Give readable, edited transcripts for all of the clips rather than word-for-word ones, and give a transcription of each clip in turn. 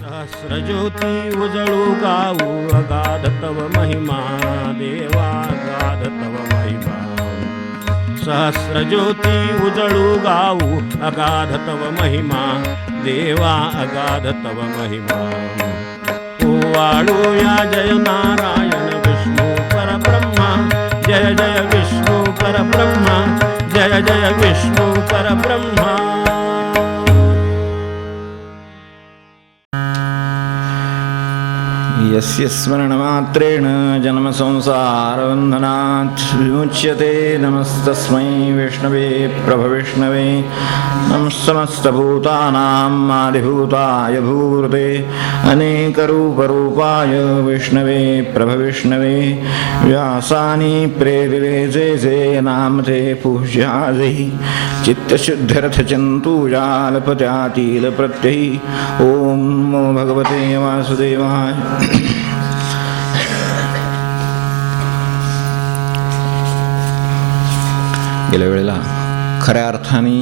सहस्रज्योती उजळू गाऊ अगाध तव महिमा देवा अगाध तव महिमा. सहस्रज्योती उजळू गाऊ अगाध तव महिमा देवा अगाध तव महिमा. ओवाळूया जय नारायण विष्णू परब्रह्मा जय जय विष्णू परब्रह्मा जय जय विष्णू परब्रह्मा. यस्य स्मरणमात्रेण जन्मसंसारबन्धनात् विमुच्यते. नमस्तस्मै विष्णवे प्रभविष्णवे नमः समस्तभूतानां आदिभूताय भूते अनेकरूपरूपाय विष्णवे प्रभविष्णवे. व्यासानि प्रेरिते जे नामते पूज्याजे चित्तशुद्धिरथचन्तूजालपत्यातीलप्रत्ययी. ॐ नमो भगवते वासुदेवाय. गेल्या वेळेला खऱ्या अर्थाने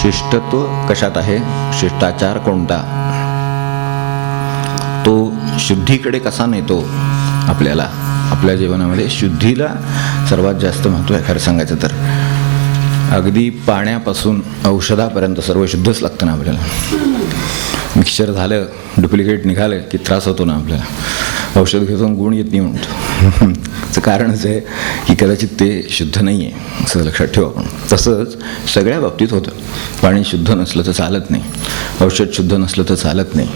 शिष्टत्व कशात आहे, शिष्टाचार कोणता, तो शुद्धीकडे कसा नेतो आपल्याला, आपल्या जीवनामध्ये शुद्धीला सर्वात जास्त महत्त्व आहे. खरं सांगायचं तर अगदी पाण्यापासून औषधापर्यंत सर्व शुद्धच लागतं ना आपल्याला. मिक्सचर झालं, डुप्लिकेट निघालं की त्रास होतो ना आपल्याला. औषध घेतो गुण येत नाही म्हणतो. त्याचं कारणच आहे की कदाचित ते शुद्ध नाही आहे असं लक्षात ठेवा आपण. तसंच सगळ्या बाबतीत होतं. पाणी शुद्ध नसलं तर चालत नाही, औषध शुद्ध नसलं तर चालत नाही,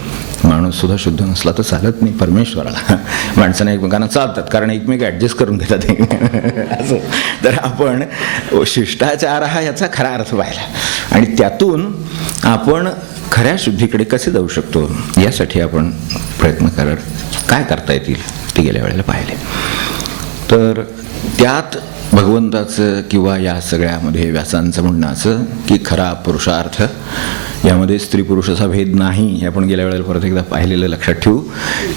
माणूससुद्धा शुद्ध नसला तर चालत नाही परमेश्वराला. माणसाने एकमेकांना चालतात कारण एकमेक ॲडजस्ट करून घेतात असं. तर आपण शिष्टाचार हा याचा खरा अर्थ पाहिला आणि त्यातून आपण खऱ्या शुद्धीकडे कसे जाऊ शकतो यासाठी आपण प्रयत्न करत काय करता येतील ते गेल्या वेळेला पाहिले. तर त्यात भगवंताचं किंवा या सगळ्यामध्ये व्यासांचं म्हणणं असं की खरा पुरुषार्थ यामध्ये स्त्री पुरुषाचा भेद नाही. हे आपण गेल्या वेळेला परत एकदा पाहिलेलं लक्षात ठेवू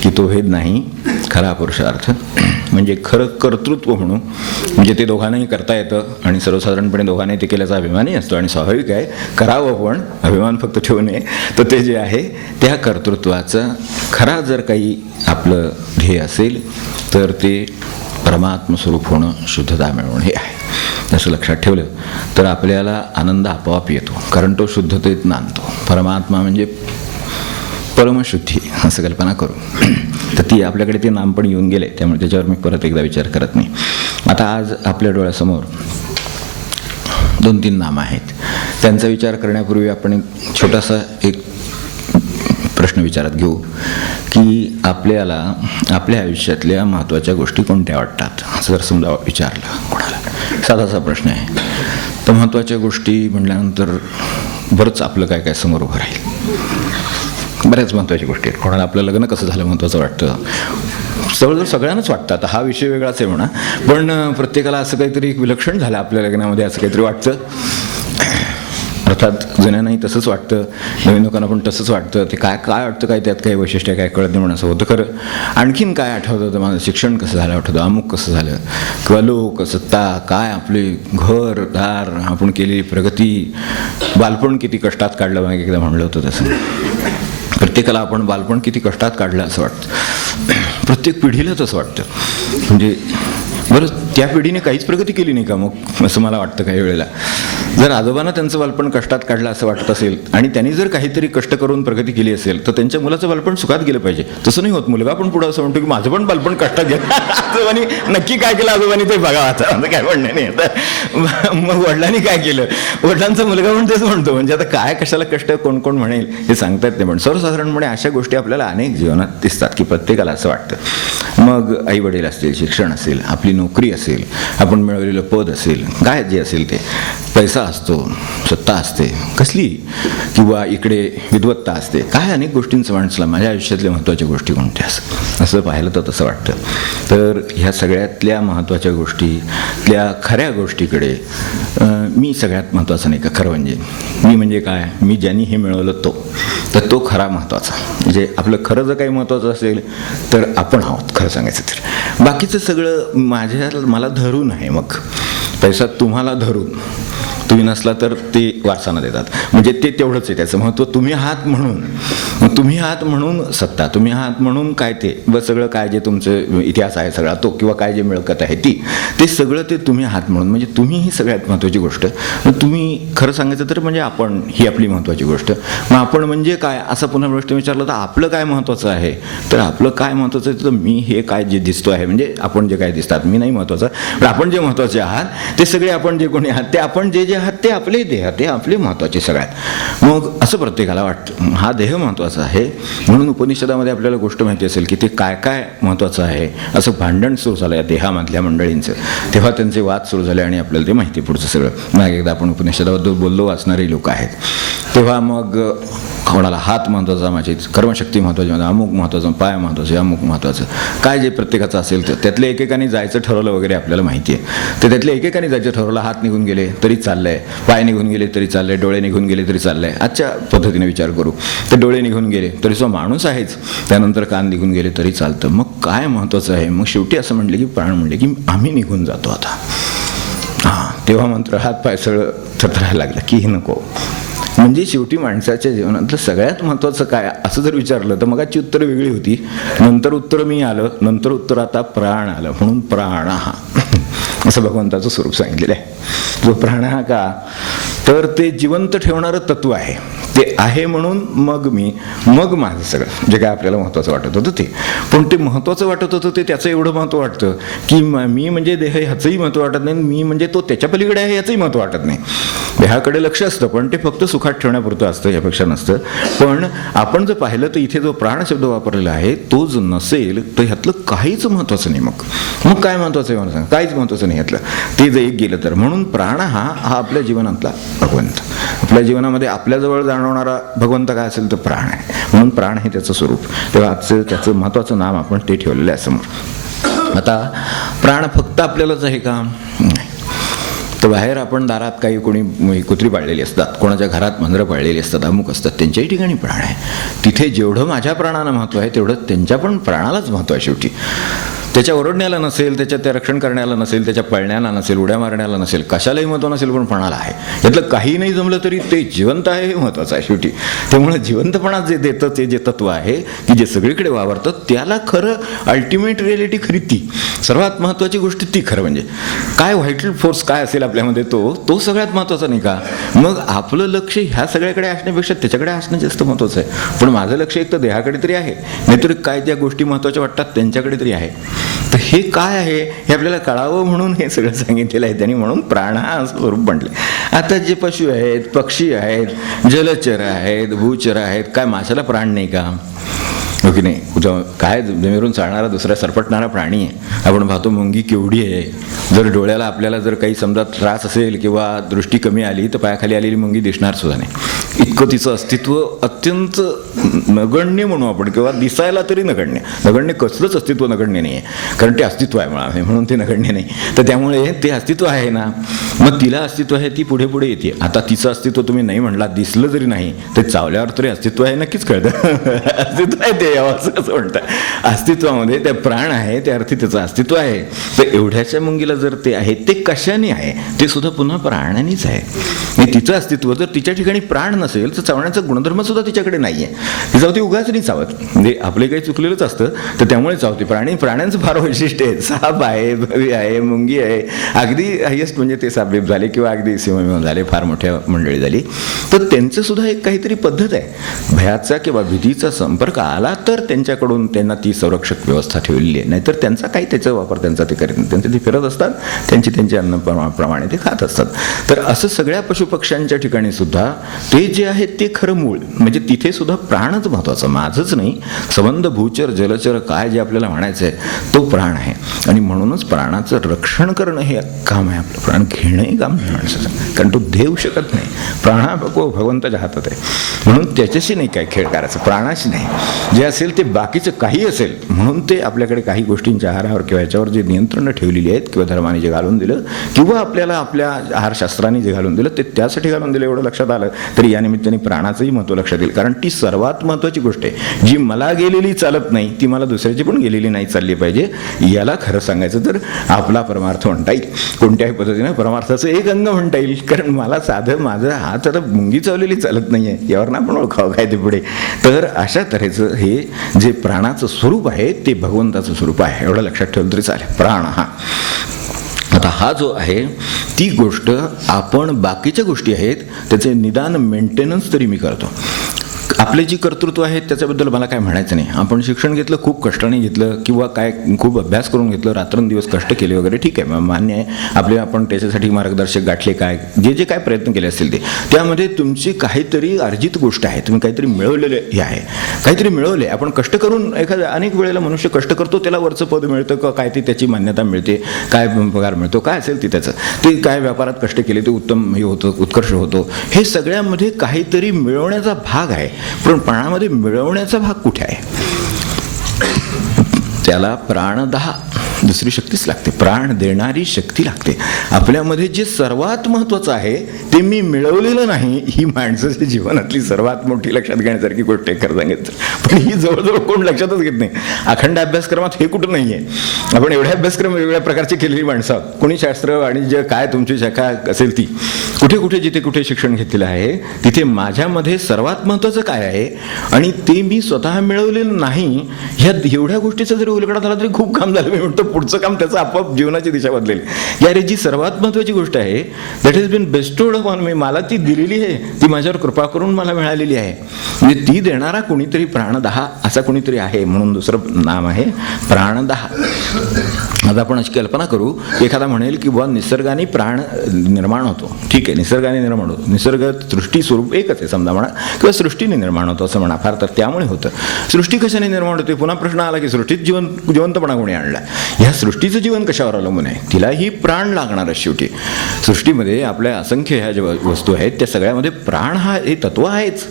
की तो भेद नाही. खरा पुरुषार्थ म्हणजे खरं कर्तृत्व म्हणून, म्हणजे ते दोघांनाही करता येतं आणि सर्वसाधारणपणे दोघांनाही ते केल्याचा अभिमानही असतो आणि स्वाभाविक आहे करावं, पण अभिमान फक्त ठेवू नये. तर ते जे आहे त्या कर्तृत्वाचं खरा जर काही आपलं ध्येय असेल तर ते परमात्मस्वरूप होणं, शुद्धता मिळवणं हे आहे. असं लक्षात ठेवलं तर आपल्याला आनंद आपोआप येतो कारण तो शुद्धतेत नांदतो. परमात्मा म्हणजे परमशुद्धी असं कल्पना करू. तर ती आपल्याकडे ते नाम पण येऊन गेले त्यामुळे त्याच्यावर मी परत एकदा विचार करत नाही. आता आज आपल्या डोळ्यासमोर 2-3 नामं आहेत. त्यांचा विचार करण्यापूर्वी आपण छोटासा एक प्रश्न विचारात घेऊ की आपल्याला आपल्या आयुष्यातल्या महत्त्वाच्या गोष्टी कोणत्या वाटतात असं जर समजा विचारलं कोणाला. साधासा प्रश्न आहे. तर महत्त्वाच्या गोष्टी म्हटल्यानंतर बरंच आपलं काय काय समोर उभं राहील. बऱ्याच महत्त्वाच्या गोष्टी आहेत. कोणाला आपलं लग्न कसं झालं महत्त्वाचं वाटतं. जवळजवळ सगळ्यांनाच वाटतं. आता हा विषय वेगळाच आहे म्हणा, पण प्रत्येकाला असं काहीतरी विलक्षण झालं आपल्या लग्नामध्ये असं काहीतरी वाटतं. अर्थात जुन्यांनाही तसंच वाटतं, नवीन लोकांना पण तसंच वाटतं. ते काय काय वाटतं, काय त्यात काही वैशिष्ट्य काय कळत नाही म्हणून असं होतं. खरं आणखीन काय आठवतं तर माझं शिक्षण कसं झालं आठवतं, अमुक कसं झालं, किंवा लोक सत्ता काय आपले घर दार, आपण केलेली प्रगती, बालपण किती कष्टात काढलं. मागे एकदा म्हणलं होतं तसं प्रत्येकाला आपण बालपण किती कष्टात काढलं असं वाटतं. प्रत्येक पिढीला तसं वाटतं. म्हणजे बरं त्या पिढीने काहीच प्रगती केली नाही का मग असं मला वाटतं काही वेळेला. जर आजोबांना त्यांचं बालपण कष्टात काढलं असं वाटत असेल आणि त्यांनी जर काहीतरी कष्ट करून प्रगती केली असेल तर त्यांच्या मुलाचं बालपण सुखात गेलं पाहिजे. तसं नाही होत. मुलगा पण पुढं असं म्हणतो की माझं पण बालपण कष्टात गेलं. आजोबांनी नक्की काय केलं आजोबांनी ते बघा. आता काय म्हणणं नाही. आता मग वडिलांनी काय केलं, वडिलांचा मुलगा पण तेच म्हणतो. म्हणजे आता काय कशाला कष्ट कोण कोण म्हणेल हे सांगता येत नाही. पण सर्वसाधारणपणे अशा गोष्टी आपल्याला अनेक जीवनात दिसतात की प्रत्येकाला असं वाटतं. मग आई वडील असतील, शिक्षण असेल, आपली नोकरी असेल, आपण मिळवलेलं पद असेल, काय जे असेल ते, पैसा असतो, सत्ता असते कसली, किंवा इकडे विद्वत्ता असते, काय अनेक गोष्टींचं माणसाला माझ्या आयुष्यातल्या महत्त्वाच्या गोष्टी कोणत्या असं पाहिलं तर तसं वाटतं. तर ह्या सगळ्यातल्या महत्त्वाच्या गोष्टीतल्या खऱ्या गोष्टीकडे मी सगळ्यात महत्त्वाचं नाही का खरं म्हणजे काय, मी ज्यांनी हे मिळवलं तर तो खरा महत्त्वाचा. म्हणजे आपलं खरं जर काही महत्त्वाचं असेल तर आपण आहोत खरं सांगायचं तर. बाकीचं सगळं मला धरून आहे. मग पैसा तुम्हाला धरून तुम्ही नसला तर ते वारसानं देतात. म्हणजे ते तेवढंच आहे त्याचं महत्त्व. तुम्ही आहात म्हणून, तुम्ही आहात म्हणून सत्ता, तुम्ही आहात म्हणून काय ते सगळं काय जे तुमचं इतिहास आहे सगळा तो, किंवा काय जे मिळकत आहे ती, ते सगळं ते तुम्ही आहात म्हणून. म्हणजे तुम्ही ही सगळ्यात महत्त्वाची गोष्ट. तुम्ही खरं सांगायचं तर म्हणजे आपण ही आपली महत्त्वाची गोष्ट. मग आपण म्हणजे काय असा पुन्हा प्रश्न विचारला तर आपलं काय महत्त्वाचं आहे, तर आपलं काय महत्त्वाचं आहे तर मी हे काय जे दिसतो आहे, म्हणजे आपण जे काय दिसतात मी नाही महत्त्वाचं, पण आपण जे महत्त्वाचे आहात ते सगळे, आपण जे कोणी आहात ते, आपण जे जे आहात ते आपले देह, ते आपले महत्त्वाचे सगळ्यात. मग असं प्रत्येकाला वाटतं हा देह महत्त्वाचा आहे. म्हणून उपनिषदामध्ये आपल्याला गोष्ट माहिती असेल की ते काय काय महत्त्वाचं आहे असं भांडण सुरू झालं या देहामधल्या मंडळींचं. तेव्हा त्यांचे वाद सुरू झाले आणि आपल्याला ते माहिती पुढचं सगळं. मग एकदा आपण उपनिषदाबद्दल बोललो, वाचणारी लोक आहेत. तेव्हा मग कोणाला हात महत्त्वाचा, माझी कर्मशक्ती महत्त्वाची, माझा अमुक महत्त्वाचं, पाय महत्त्वाचं, अमुक महत्त्वाचं, काय जे प्रत्येकाचं असेल तर त्यातल्या एकेकाने जायचं ठरवलं वगैरे आपल्याला माहिती आहे. तर त्यातल्या एकेकाने जायचं ठरवलं, हात निघून गेले तरी चाललंय, पाय निघून गेले तरी चाललंय, डोळे निघून गेले तरी चाललंय. आजच्या पद्धतीने विचार करू तर डोळे निघून गेले तरी तो माणूस आहेच, त्यानंतर कान निघून गेले तरी चालतं. मग काय महत्त्वाचं आहे? मग शेवटी असं म्हणले की प्राण म्हणले की आम्ही निघून जातो आता. तेव्हा मंत्र हात पाय सगळं थरथरायला लागलं की हे नको. म्हणजे शेवटी माणसाच्या जीवनातलं सगळ्यात महत्त्वाचं काय असं जर विचारलं तर मगाची उत्तरं वेगळी होती, नंतर उत्तर मी आलं, नंतर उत्तर आता प्राण आलं. म्हणून प्राण हा असं भगवंताचं स्वरूप सांगितलेलं आहे. जो प्राण हा का तर ते जिवंत ठेवणारं तत्व आहे. ते आहे म्हणून मग मी, मग माझं सगळं जे काय आपल्याला महत्त्वाचं वाटत होतं ते. पण ते महत्त्वाचं वाटत होतं ते त्याचं एवढं महत्त्व वाटतं की मी म्हणजे देह ह्याचंही महत्त्व वाटत नाही, मी म्हणजे तो त्याच्या पलीकडे आहे याचंही महत्त्व वाटत नाही. देहाकडे लक्ष असतं पण ते फक्त सुखात ठेवण्यापुरतं असतं, यापेक्षा नसतं. पण आपण जर पाहिलं तर इथे जो प्राण शब्द वापरलेला आहे तो जर नसेल तर ह्यातलं काहीच महत्त्वाचं नाही. मग काय महत्त्वाचं आहे मला सांग? काहीच महत्त्वाचं नाही ह्यातलं. ते जर एक गेलं तर. म्हणून प्राण हा आपल्या जीवनातला भगवंत, आपल्या जीवनामध्ये आपल्याजवळ जाणवणारा भगवंत काय असेल तर प्राण आहे. म्हणून प्राण हे त्याचं स्वरूप. तेव्हा आजचं त्याचं महत्त्वाचं नाम आपण ते ठेवलेलं आहे समोर. आता प्राण फक्त आपल्यालाच आहे का? नाही. तर बाहेर आपण दारात काही कोणी कुत्री पाळलेली असतात, कोणाच्या घरात मांजरं पाळलेली असतात, अमुक असतात, त्यांच्याही ठिकाणी प्राण आहे. तिथे जेवढं माझ्या प्राणाला महत्त्व आहे तेवढं त्यांच्या पण प्राणालाच महत्त्व आहे. शेवटी त्याच्या ओरडण्याला नसेल, त्याच्या त्या रक्षण करण्याला नसेल, त्याच्या पळण्याला नसेल, उड्या मारण्याला नसेल, कशालाही महत्त्व नसेल, पण प्राणाला आहे. यातलं काही नाही जमलं तरी ते जिवंत आहे हे महत्त्वाचं आहे शेवटी. त्यामुळे जिवंतपणा जे देतं ते जे तत्व आहे की जे सगळीकडे वावरतं त्याला खरं अल्टिमेट रिॲलिटी खरी ती सर्वात महत्त्वाची गोष्ट ती खरं म्हणजे काय व्हायटल फोर्स काय असेल आपल्यामध्ये तो सगळ्यात महत्त्वाचा नाही का? मग आपलं लक्ष ह्या सगळ्याकडे असण्यापेक्षा त्याच्याकडे असणं जास्त महत्त्वाचं आहे. पण माझं लक्ष एक तर देहाकडे तरी आहे, नाहीतर काय ज्या गोष्टी महत्त्वाच्या वाटतात त्यांच्याकडे तरी आहे. तर हे काय आहे हे आपल्याला कळावं म्हणून हे सगळं सांगितलेलं आहे त्यांनी. म्हणून प्राण हा असं स्वरूप म्हटले. आता जे पशु आहेत, पक्षी आहेत, जलचर आहेत, भूचर आहेत, काय माशाला प्राण नाही का? हो की नाही? काय जमिनीवरून चालणारा दुसरा सरपटणारा प्राणी आहे. आपण पाहतो मुंगी केवढी आहे. जर डोळ्याला आपल्याला जर काही समजा त्रास असेल किंवा दृष्टी कमी आली तर पायाखाली आलेली मुंगी दिसणार सुद्धा नाही. इतकं तिचं अस्तित्व अत्यंत नगण्य म्हणू आपण, किंवा दिसायला तरी नगण्य कसलंच अस्तित्व नगण्य नाही आहे, कारण ते अस्तित्व आहे म्हणून ते नगण्य नाही. तर त्यामुळे ते अस्तित्व आहे ना, मग तिला अस्तित्व आहे, ती पुढे पुढे येते. आता तिचं अस्तित्व तुम्ही नाही म्हणला, दिसलं जरी नाही ते चावल्यावर तरी अस्तित्व आहे नक्कीच कळतं. अस्तित्व आहे ते असं म्हणतात. अस्तित्वामध्ये त्या प्राण आहे त्या अर्थी त्याचं अस्तित्व आहे. तर एवढ्याच्या मुंगीला जर ते आहे ते कशाने आहे? ते सुद्धा पुन्हा प्राणानेच आहे. तिचं अस्तित्व जर तिच्या ठिकाणी प्राण नसेल तर चावण्याचा गुणधर्म सुद्धा तिच्याकडे नाही आहे. ती चावती उगाच नाही चावत, म्हणजे आपले काही चुकलेलंच असतं तर त्यामुळे चावते. प्राण्यांचं फार वैशिष्ट्य आहे. साप आहे, भवी आहे, मुंगी आहे. अगदी हायेस्ट म्हणजे ते सापबीप झाले किंवा अगदी सिंह झाले, फार मोठ्या मंडळी झाली, तर त्यांचं सुद्धा एक काहीतरी पद्धत आहे. भयाचा किंवा भीतीचा संपर्क आला तर त्यांच्याकडून त्यांना ती संरक्षक व्यवस्था ठेवलेली आहे. नाहीतर त्यांचा काही त्याचा वापर त्यांचा ते करीत नाही. त्यांचे ते फिरत असतात, त्यांची अन्न प्रमाणे ते खात असतात. तर असं सगळ्या पशुपक्ष्यांच्या ठिकाणी सुद्धा ते जे आहे ते खरं मूळ म्हणजे तिथे सुद्धा प्राणच महत्त्वाचं, माझंच नाही. संबंध भूचर जलचर काय जे आपल्याला म्हणायचं आहे तो प्राण आहे. आणि म्हणूनच प्राणाचं रक्षण करणं हे काम आहे आपलं. प्राण घेणंही काम नाही माणसाचं, कारण तो देऊ शकत नाही. प्राण हा भगवंताच्या हातात आहे. म्हणून त्याच्याशी नाही काय खेळ करायचं, प्राणाशी नाही. ज्या असेल ते बाकीचं काही असेल म्हणून ते आपल्याकडे काही गोष्टींच्या आहारावर किंवा याच्यावर जे नियंत्रणं ठेवलेली आहेत किंवा धर्माने जे घालून दिलं किंवा आपल्याला आपल्या आहारशास्त्राने जे घालून दिलं ते त्यासाठी घालून दिलं एवढं लक्षात आलं तरी या निमित्ताने प्राणाचंही महत्त्व लक्षात येईल. कारण ती सर्वात महत्त्वाची गोष्ट आहे. जी मला गेलेली चालत नाही ती मला दुसऱ्याची पण गेलेली नाही चालली पाहिजे. याला खरं सांगायचं तर आपला परमार्थ म्हणता येईल. कोणत्याही पद्धतीनं परमार्थाचं एक अंग म्हणता येईल. कारण मला साधं माझं हात आता मुंगी चावलेली चालत नाही आहे, यावर ना आपण ओळखावं काय ते पुढे. तर अशा तऱ्हेचं हे जे प्राणाचं स्वरूप आहे ते भगवंताचं स्वरूप आहे एवढं लक्षात ठेवलं तरी चालेल. प्राण हा आता हा जो आहे ती गोष्ट आपण बाकीच्या गोष्टी आहेत त्याचे निदान मेंटेनन्स तरी मी करतो. आपले जी कर्तृत्व आहेत त्याच्याबद्दल मला काय म्हणायचं नाही. आपण शिक्षण घेतलं, खूप कष्टाने घेतलं किंवा काय खूप अभ्यास करून घेतलं, रात्रंदिवस कष्ट केले वगैरे, ठीक आहे, मान्य आहे. आपले आपण त्याच्यासाठी मार्गदर्शक गाठले, काय जे जे काय प्रयत्न केले असतील ते त्यामध्ये तुमची काहीतरी अर्जित गोष्ट आहे. तुम्ही काहीतरी मिळवलेले हे आहे, काहीतरी मिळवले. आपण कष्ट करून एखाद्या अनेक वेळेला मनुष्य कष्ट करतो, त्याला वरचं पद मिळतं का काय, ती त्याची मान्यता मिळते, काय पगार मिळतो, काय असेल ती त्याचं, ते काय व्यापारात कष्ट केले ते उत्तम हे होतं, उत्कर्ष होतो. हे सगळ्यामध्ये काहीतरी मिळवण्याचा भाग आहे. पण प्राणामध्ये मिळवण्याचा भाग कुठे आहे? त्याला प्राणदाह दुसरी शक्तीच लागते, प्राण देणारी शक्ती लागते. आपल्यामध्ये जे सर्वात महत्त्वाचं आहे ते मी मिळवलेलं नाही, ही माणसाच्या जीवनातली सर्वात मोठी लक्षात घेण्यासारखी गोष्ट आहे खरं सांगितलं. पण ही जवळजवळ कोण लक्षातच घेत नाही. अखंड अभ्यासक्रमात हे कुठं नाही आहे. आपण एवढे अभ्यासक्रम वेगवेगळ्या प्रकारचे केलेली माणसं, कोणी शास्त्र आणि जे काय तुमची शाखा असेल ती, कुठे कुठे जिथे कुठे शिक्षण घेतलेलं आहे तिथे माझ्यामध्ये सर्वात महत्त्वाचं काय आहे आणि ते मी स्वतः मिळवलेलं नाही, ह्या एवढ्या गोष्टीचा जरी उलगडा झाला तरी खूप काम झालं. मी म्हणतो पुढचं काम त्याचं आपोआप जीवनाची दिशा बदलेल. यारे जी सर्वात महत्त्वाची गोष्ट आहे that has been bestowed upon me, मला ती दिलेली आहे, ती माझ्यावर कृपा करून मला मिळालेली आहे. म्हणजे ती देणारा कोणीतरी प्राणदाह असा कोणीतरी आहे, म्हणून दुसरं नाम आहे प्राणदाह. आता आपण अशी कल्पना करू, एखादा म्हणेल की बुवा निसर्गाने प्राण निर्माण होतो. ठीक आहे, निसर्गाने निर्माण होतो, निसर्ग सृष्टी स्वरूप एकच आहे समजा म्हणा, किंवा सृष्टीने निर्माण होतो असं म्हणा, फार तर त्यामुळे होतं. सृष्टी कशाने निर्माण होते? पुन्हा प्रश्न आला की सृष्टीत जिवंतपणा कोणी आणला? ह्या सृष्टीचं जीवन कशावर अवलंबून आहे? तिलाही प्राण लागणार आहे शेवटी. सृष्टीमध्ये आपल्या असंख्य ह्या ज्या वस्तू आहेत त्या सगळ्यामध्ये प्राण हा हे तत्व आहेच.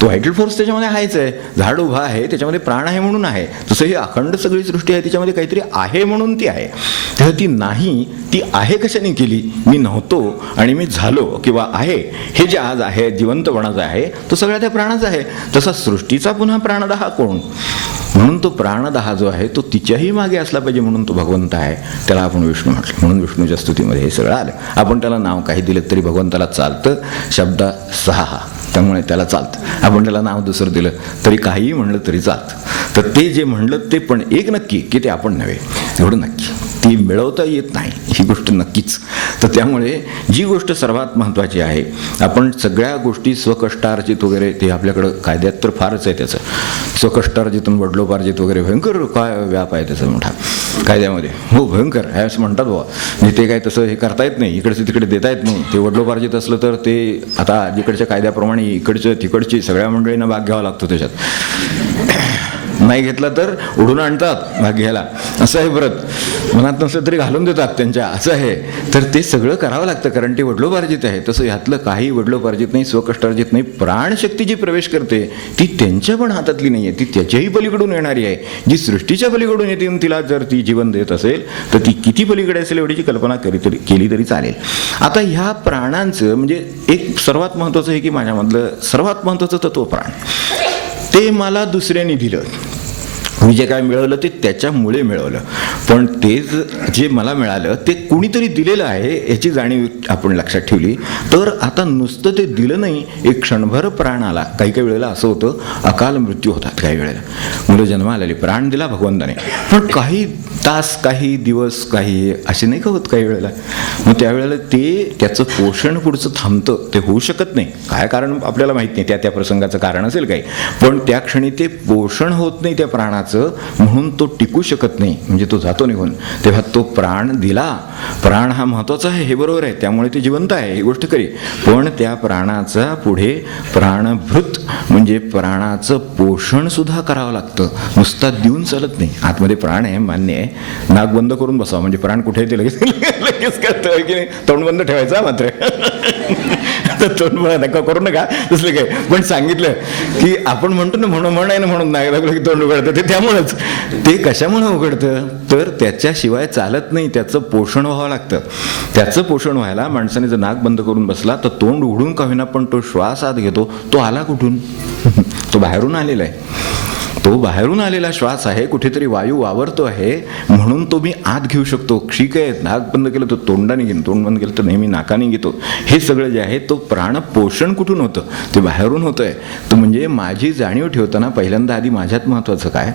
तो व्हायटल फोर्स त्याच्यामध्ये आहेच आहे. झाड उभा आहे त्याच्यामध्ये प्राण आहे म्हणून आहे. तसं ही अखंड सगळी सृष्टी आहे तिच्यामध्ये काहीतरी आहे म्हणून ती आहे. तेव्हा ती नाही, ती आहे कशाने केली? मी नव्हतो आणि मी झालो किंवा आहे, हे जे आज आहे जिवंतपणाचं आहे तो सगळ्या त्या प्राणाचा आहे. तसा सृष्टीचा पुन्हा प्राणदाह कोण? म्हणून तो प्राणदाह जो आहे तो तिच्याही मागे असला पाहिजे, म्हणून तो भगवंत आहे. त्याला आपण विष्णू म्हटलं, म्हणून विष्णूच्या स्तुतीमध्ये हे सगळं आलं. आपण त्याला नाव काही दिलं तरी भगवंताला चालतं. शब्द सहा, त्यामुळे त्याला चालतं. आपण त्याला नाव दुसरं दिलं तरी काहीही म्हणलं तरी चालतं. तर ते जे म्हणलं ते पण एक नक्की की ते आपण नव्हे, एवढं नक्की ती मिळवता येत नाही ही गोष्ट नक्कीच. तर त्यामुळे जी गोष्ट सर्वात महत्त्वाची आहे, आपण सगळ्या गोष्टी स्वकष्टार्जित वगैरे ते आपल्याकडं कायद्यात तर फारच आहे त्याचं. स्वकष्टार्जितून वडलोपार्जित वगैरे भयंकर काय व्याप आहे त्याचा मोठा कायद्यामध्ये. हो भयंकर आहे असं म्हणतात बाबा. म्हणजे ते काय तसं हे करता येत नाही, इकडचं तिकडे देता येत नाही. ते वडलोपार्जित असलं तर ते आता जिकडच्या कायद्याप्रमाणे इकडचं तिकडची सगळ्या मंडळींना भाग घ्यावा लागतो त्याच्यात. नाही घेतला तर उडून आणतात भाग घ्यायला, असं आहे. परत मनात नसलं तरी घालून देतात त्यांच्या, असं आहे. तर ते सगळं करावं लागतं कारण ते वडलोपार्जित आहे. तसं ह्यातलं काही वडलोपार्जित नाही, स्वकष्टार्जित नाही. प्राणशक्ती जी प्रवेश करते ती त्यांच्या पण हातातली नाही आहे, ती त्याच्याही पलीकडून येणारी आहे. जी सृष्टीच्या पलीकडून येते तिला जर ती जीवन देत असेल तर ती किती पलीकडे असेल एवढीची कल्पना केली तरी चालेल. आता ह्या प्राणांचं म्हणजे एक सर्वात महत्त्वाचं आहे की माझ्यामधलं सर्वात महत्त्वाचं तत्व प्राण, ते मला दुसऱ्याने दिलं. मी जे काय मिळवलं ते त्याच्यामुळे मिळवलं, पण ते जे मला मिळालं ते कुणीतरी दिलेलं आहे याची जाणीव आपण लक्षात ठेवली तर आता नुसतं ते दिलं नाही, एक क्षणभर प्राण आला. काही काही वेळेला असं होतं अकाल मृत्यू होतात. काही वेळेला मुलं जन्माला आली, प्राण दिला भगवंताने, पण काही तास काही दिवस काही असे नाही का होत काही वेळेला. मग त्यावेळेला ते त्याचं पोषण पुढचं थांबतं. ते होऊ शकत नाही, काय कारण आपल्याला माहीत नाही, त्या प्रसंगाचं कारण असेल काही, पण त्या क्षणी ते पोषण होत नाही त्या प्राणाचं, म्हणून तो टिकू शकत नाही, म्हणजे तो जातो निघून. तेव्हा तो प्राण दिला. प्राण हा महत्त्वाचा आहे हे बरोबर आहे, त्यामुळे ते जिवंत आहे ही गोष्ट खरी. पण त्या प्राणाचा पुढे प्राणभृत म्हणजे प्राणाचं पोषण सुद्धा करावं लागतं. नुसता देऊन चालत नाही. आतमध्ये प्राण आहे मान्य आहे, नाक बंद करून बसावं म्हणजे प्राण कुठे ते लगेच कळतं की नाही, तोंड बंद ठेवायचा मात्र तर तोंड नका करू नका तसलं काय, पण सांगितलं की आपण म्हणतो ना म्हणून नाही लागलं की तोंड उघडतं, ते त्यामुळंच. ते कशामुळे उघडतं तर त्याच्याशिवाय चालत नाही, त्याचं पोषण व्हावं लागतं. त्याचं पोषण व्हायला माणसाने जर नाक बंद करून बसला तर तोंड उघडून का होईना पण तो श्वास आत घेतो. तो आला कुठून? तो बाहेरून आलेला आहे. तो बाहेरून आलेला श्वास आहे, कुठेतरी वायू वावरतो आहे म्हणून तो मी आत घेऊ शकतो. ठीक आहे, नाक बंद केलं तर तोंडाने घेईन, तोंड बंद केलं तर नेहमी नाकाने घेतो. हे सगळं जे आहे तो प्राण पोषण कुठून होतं? ते बाहेरून होतं आहे. तर म्हणजे माझी जाणीव ठेवताना पहिल्यांदा आधी माझ्यात महत्त्वाचं काय,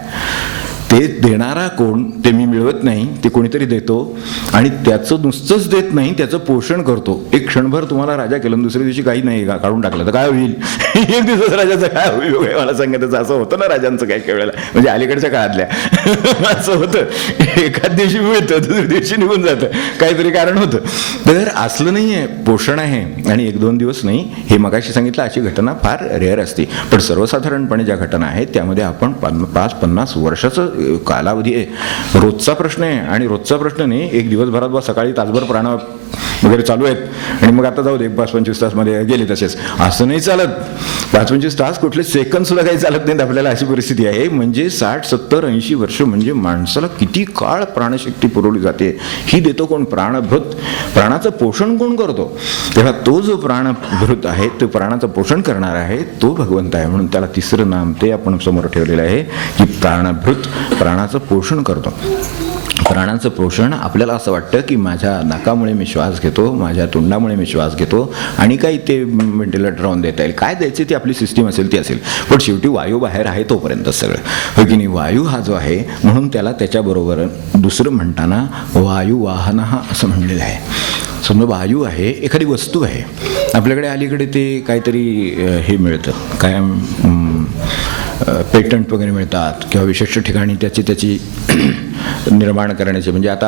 ते देणारा कोण, ते मी मिळवत नाही, ते कोणीतरी देतो आणि त्याचं नुसतंच देत नाही, त्याचं पोषण करतो. एक क्षणभर तुम्हाला राजा केलं, दुसऱ्या दिवशी काही नाही काढून टाकलं तर काय होईल? एक दिवस राजाचं काय होईल मला सांगायचं. असं होतं ना राजांचं काही वेळेला, म्हणजे अलीकडच्या काळातल्या असं होतं. एखाद दिवशी मिळतं, दुसऱ्या दिवशी निघून जातं, काहीतरी कारण होतं. तर असलं नाही आहे, पोषण आहे. आणि 1-2 दिवस नाही, हे मगाशी सांगितलं अशी घटना फार रेअर असते. पण सर्वसाधारणपणे ज्या घटना आहेत त्यामध्ये आपण 5-50 वर्षाचं कालावधी आहे. रोजचा प्रश्न आहे आणि रोजचा प्रश्न नाही एक दिवसभरात बा सकाळी तासभर प्राण वगैरे चालू आहेत आणि मग आता जाऊ दे 5-25 तासमध्ये गेले तसेच, असं नाही चालत. 5-25 तास कुठले सेकंद सुद्धा काही चालत नाहीत आपल्याला, अशी परिस्थिती आहे. म्हणजे 60-70-80 वर्ष म्हणजे माणसाला किती काळ प्राणशक्ती पुरवली जाते. ही देतो कोण? प्राणभृत. प्राणाचं पोषण कोण करतो? तेव्हा तो जो प्राणभृत आहे, तो प्राणाचं पोषण करणार आहे, तो भगवंत आहे. म्हणून त्याला तिसरं नाम ते आपण समोर ठेवलेलं आहे की प्राणभृत, प्राणाचं पोषण करतो. प्राणाचं पोषण आपल्याला असं वाटतं की माझ्या नाकामुळे मी श्वास घेतो, माझ्या तोंडामुळे मी श्वास घेतो आणि काही ते व्हेंटिलेटर लावून देता येईल, काय द्यायची ती आपली सिस्टीम असेल ती असेल. पण शेवटी वायू बाहेर आहे तोपर्यंत सगळं, हो की नाही. वायू हा जो आहे म्हणून त्याला त्याच्याबरोबर दुसरं म्हणताना वायू वाहन हा असं म्हणलेलं आहे. समजा वायू आहे, एखादी वस्तू आहे आपल्याकडे, अलीकडे ते काहीतरी हे मिळतं काय पेटंट वगैरे मिळतात किंवा विशिष्ट ठिकाणी त्याची निर्माण करण्याचे. म्हणजे आता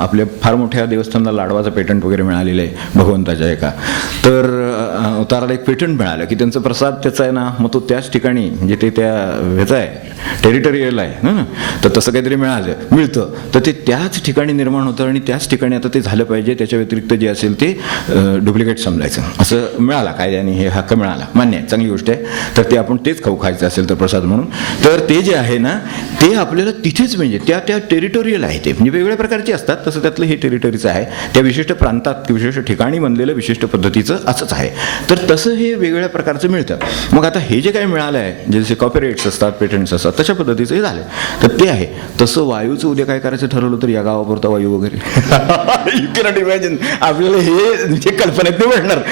आपल्या फार मोठ्या देवस्थानाला लाडवाचं पेटंट वगैरे मिळालेलं आहे भगवंताच्या एका. तर अवताराला एक पेटंट मिळालं की त्यांचा प्रसाद त्याचा आहे ना, मग तो त्याच ठिकाणी म्हणजे ते त्या ह्याचा आहे, टेरिटोरियल आहे ना, तर तसं काहीतरी मिळतं तर ते त्याच ठिकाणी निर्माण होतं आणि त्याच ठिकाणी आता ते झालं पाहिजे. त्याच्या व्यतिरिक्त जे असेल ते डुप्लिकेट समजायचं, असं मिळाला कायद्याने, हे हक्क मिळाला, मान्य आहे, चांगली गोष्ट आहे. तर ते आपण तेच खायचं असेल तर प्रसाद म्हणून, तर ते जे आहे ना ते आपल्याला तिथेच म्हणजे त्या टेरिटोरियल आहे, ते म्हणजे वेगवेगळ्या प्रकारचे असतात. तसं त्यातलं हे टेरिटरीचं आहे, त्या विशिष्ट प्रांतात विशिष्ट ठिकाणी बनलेलं विशिष्ट पद्धतीचं असंच आहे. तर तसं हे वेगवेगळ्या प्रकारचं मिळतं. मग आता हे जे काही मिळालं आहे, जसे कॉपीराइट्स असतात, पेटंट्स असतात, तशा पद्धतीचं हे झालं तर ते आहे. तसं वायूचं उद्या काय करायचं ठरवलं तर या गावापुरता वायू वगैरे यू कॅनॉट इमॅजिन. आपल्याला हे म्हणजे कल्पनेत नाही वाटणार.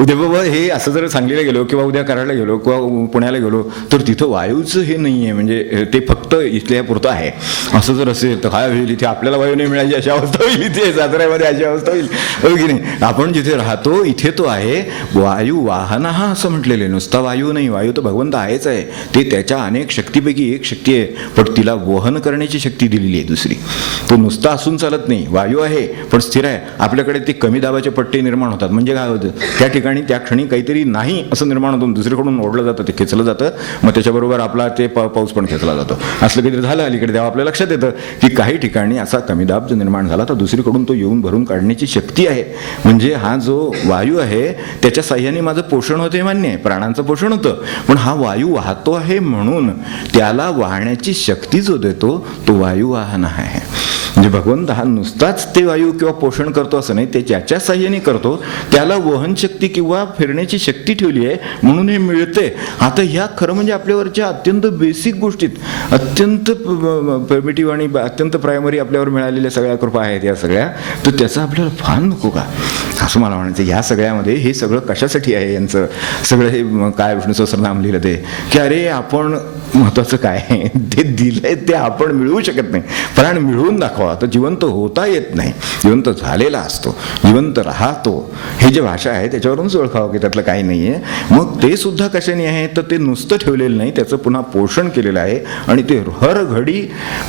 उद्या बाबा हे असं जर सांगलीला गेलो किंवा उद्या कराडला गेलो किंवा पुण्याला गेलो तर तिथं वायूचं हे नाही आहे, म्हणजे ते फक्त इथल्या पुरतं आहे. असं जर असेल तर काय होईल? इथे आपल्याला वायू नाही मिळायची अशी अवस्था होईल, इथे साताऱ्यामध्ये अशी अवस्था होईल, हो की नाही. आपण जिथे राहतो इथे तो आहे वायू वाहन हा असं म्हटलेले. नुसता वायू नाही, वायू तर भगवंत आहेच आहे, ते त्याच्या अनेक शक्तीपैकी एक शक्ती आहे, पण तिला वहन करण्याची शक्ती दिलेली आहे दुसरी. तो नुसता असून चालत नाही, वायू आहे पण स्थिर आहे. आपल्याकडे ते कमी दाबाचे पट्टे निर्माण होतात, म्हणजे काय होतं त्या ठिकाणी त्या क्षणी काहीतरी नाही असं निर्माण होतं, दुसरीकडून ओढलं जातं, ते खेचलं जातं, मग त्याच्याबरोबर आपला ते पाऊस पण खेचला जातो. असलं काहीतरी झालं अलीकडे, तेव्हा आपल्या लक्षात येतं की काही ठिकाणी असा कमी दाब जर निर्माण झाला तर दुसरीकडून तो येऊन भरून काढण्याची शक्ती आहे. म्हणजे हा जो वायू आहे त्याच्या साह्याने माझं पोषण होते, मान्य आहे, प्राणांचं पोषण होतं, पण हा वायू वाहतो आहे म्हणून त्याला वाहण्याची शक्ती जो देतो तो वायू वाहन आहे. म्हणजे भगवंत हा नुसताच ते वायू किंवा पोषण करतो असं नाही, ते ज्याच्या साह्याने करतो त्याला वहन शक्ती किंवा फिरण्याची शक्ती ठेवली आहे म्हणून हे मिळते. आता ह्या खरं म्हणजे आपल्यावरच्या अत्यंत बेसिक गोष्टीत, अत्यंत प्रिमिटिव्ह आणि अत्यंत प्रायमरी आपल्यावर मिळालेल्या सगळ्या कृपा आहेत या सगळ्या, तर त्याचा आपल्याला भान नको का असं मला म्हणायचं. ह्या सगळ्यामध्ये हे सगळं कशासाठी आहे यांचं सगळं हे काय विष्णू सहस्रनाम लिहिलं ते की अरे आपण महत्वाचं काय ते दिलंय ते आपण मिळवू शकत नाही, प्राण मिळवून दाखवा. तर जिवंत होता येत नाही, जिवंत झालेला असतो, जिवंत राहतो, हे जे भाषा आहे त्याच्यावरूनच ओळखावं की त्यातलं काही नाही आहे. मग ते सुद्धा कशाने आहे तर ते नुसतं ठेवलेलं नाही, त्याचं पुन्हा पोषण केलेलं आहे आणि ते हर घडी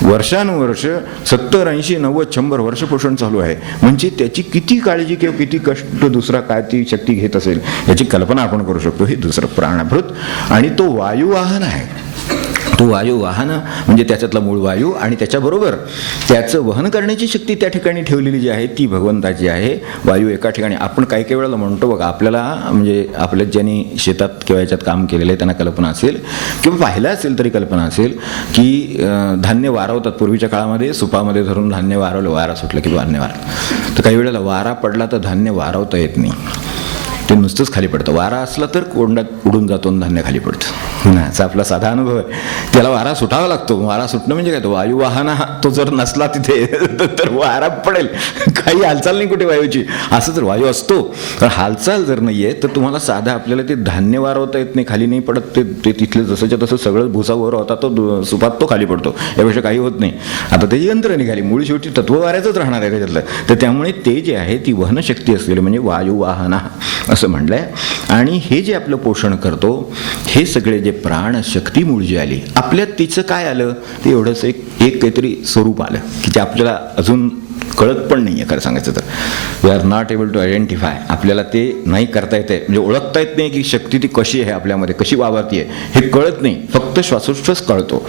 वर्षानुवर्ष 70, 80, 90, 100 वर्ष पोषण चालू आहे. म्हणजे त्याची किती काळजी किंवा किती कष्ट दुसरा काय ती शक्ती घेत असेल याची कल्पना आपण करू शकतो. हे दुसरं प्राणभूत आणि तो वायुवाहन आहे. तो वायू वाहनं म्हणजे त्याच्यातला मूळ वायू आणि त्याच्याबरोबर त्याचं वहन करण्याची शक्ती त्या ठिकाणी ठेवलेली जी आहे ती भगवंताची आहे. वायू एका ठिकाणी आपण काही वेळेला म्हणतो बघा, आपल्याला म्हणजे आपल्या ज्यांनी शेतात किंवा याच्यात काम केलेलं आहे त्यांना कल्पना असेल किंवा पाहिलं असेल तरी कल्पना असेल की धान्य वारवतात. पूर्वीच्या काळामध्ये सुपामध्ये धरून धान्य वारवलं, वारा सुटलं की धान्य वारलं. तर काही वेळेला वारा पडला तर धान्य वारवता येत नाही, ते नुसतंच खाली पडतं. वारा असला तर कोंडात उडून जातो आणि धान्य खाली पडतं. याचा आपला साधा अनुभव आहे. त्याला वारा सुटावा लागतो. वारा सुटणं म्हणजे काय, तो वायू वाहन तो जर नसला तिथे तर वारा पडेल, काही हालचाल नाही कुठे वायूची. असं जर वायू असतो तर हालचाल जर नाही आहे तर तुम्हाला साधा आपल्याला ते धान्य वारवता येत नाही, खाली नाही पडत. ते तिथले जसंच्या तसं सगळं भुसा वर होता तो सुपात तो खाली पडतो, यापेक्षा काही होत नाही. आता ते यंत्र निघाली, मूळ शेवटी तत्व वाऱ्याचंच राहणार आहे त्याच्यातलं. तर त्यामुळे ते जे आहे ती वहनशक्ती असलेली म्हणजे वायू वाहना असं म्हणलंय. आणि हे जे आपलं पोषण करतो हे सगळे जे प्राणशक्ती मूळ जी आली आपल्यात, तिचं काय आलं ते एवढंच एक काहीतरी स्वरूप आलं की ते आपल्याला अजून कळत पण नाही आहे. खरं सांगायचं तर we are not able to identify. आपल्याला ते नाही करता येते, म्हणजे ओळखता येत नाही की शक्ती ती कशी आहे आपल्यामध्ये, कशी वावरती आहे हे कळत नाही. फक्त श्वासोच्छ्वास कळतो.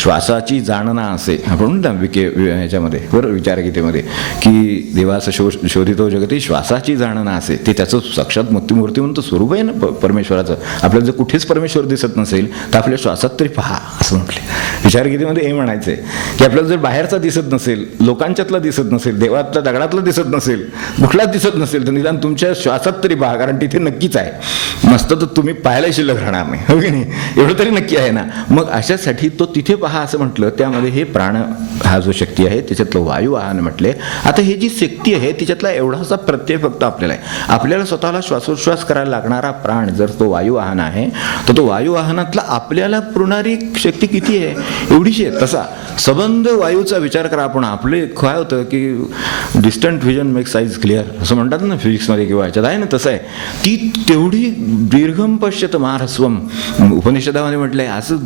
श्वासाची जाणना असे आपण म्हणतो ह्याच्यामध्ये बरं विचारगीतेमध्ये की देवाचं शोधितो जगती श्वासाची जाणना असे. ते त्याचं साक्षात मूर्तिमंत स्वरूप आहे ना परमेश्वराचं. आपल्याला जर कुठेच परमेश्वर दिसत नसेल तर आपल्या श्वासात तरी पहा असं म्हटले. विचारगीतेमध्ये हे म्हणायचंय की आपल्याला जर बाहेरचा दिसत नसेल, लोकांच्यातला दिसत नसेल, देवातल्या दगडातलं दिसत नसेल, कुठलाच दिसत नसेल तर निदान तुमच्या श्वासात तरी पहा, कारण तिथे नक्कीच आहे. मस्त तर तुम्ही पाहायला शिल्लक राहणार नाही, हो की नाही, एवढं तरी नक्की आहे ना. मग अशासाठी तो तिथे पहा असं म्हटलं. त्यामध्ये हे प्राण हा जो शक्ती आहे त्याच्यातलं वायू वाहन म्हटले. आता हे जी शक्ती आहे तिच्यातला एवढासा प्रत्यय फक्त आपल्याला आहे. आपल्याला स्वतःला श्वासोच्छ्वास करायला लागणारा प्राण जर तो वायू वाहन आहे तर तो वायू वाहनातला आपल्याला पुरणारी शक्ती किती आहे, एवढीशी आहे. तसा संबंध वायूचा विचार करा आपण. आपले काय होतं की distant vision make size clear असं म्हणतात ना फिजिक्समध्ये किंवा याच्यात आहे ना, तसं आहे. ती तेवढी दीर्घम पश्यत महारस्वम उपनिषदामध्ये म्हटलंय. असं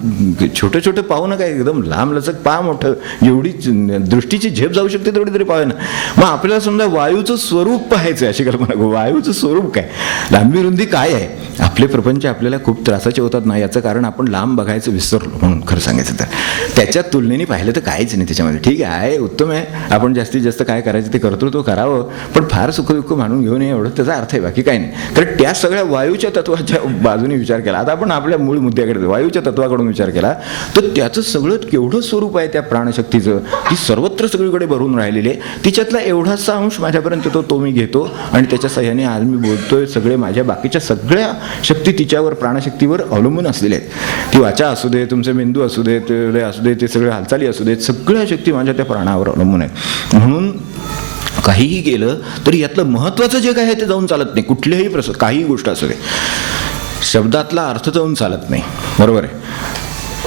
छोटं छोटं पाहू ना, काय एकदम लांब लचक पहा मोठं, एवढी दृष्टीची झेप जाऊ शकते तेवढी तरी पाहावे ना. मग आपल्याला समजा वायूचं स्वरूप पाहायचं अशी कल्पना. वायूचं स्वरूप काय, लांबी रुंदी काय आहे. आपले प्रपंच आपल्याला खूप त्रासाचे होतात ना, याचं कारण आपण लांब बघायचं विसरलो. म्हणून खरं सांगायचं तर त्याच्या तुलनेने पाहिलं तर काहीच नाही त्याच्यामध्ये. ठीक आहे, उत्तम आहे, आपण जास्तीत जास्त काय करायचं ते कर्तृत्व करावं, पण फार सुखदुःख मानून घेऊ नये एवढं त्याचा अर्थ आहे, बाकी काही नाही. कारण त्या सगळ्या वायूच्या तत्वाच्या बाजूने विचार केला. आता आपण आपल्या मूळ मुद्द्याकडे वायूच्या तत्वाकडून विचार केला तर त्याचं सगळं केवढं स्वरूप आहे त्या प्राणशक्तीचं, ती सर्वत्र सगळीकडे भरून राहिलेली आहे. तिच्यातला एवढासा अंश माझ्यापर्यंत येतो, तो मी घेतो आणि त्याच्या सहाय्याने आज मी बोलतोय. सगळे माझ्या बाकीच्या सगळ्या शक्ती तिच्यावर प्राणशक्तीवर अवलंबून असलेल्या आहेत. ती वाचा असू दे, तुमचे मेंदू असू दे, ते सगळे हालचाली असू देत, सगळ्या शक्ती माझ्या त्या प्राणावर अवलंबून आहेत. म्हणून काहीही केलं तरी यातलं महत्त्वाचं जे काय आहे ते जाऊन चालत नाही. कुठल्याही प्रसंग काही गोष्ट असू दे, शब्दातला अर्थ जाऊन चालत नाही. बरोबर आहे.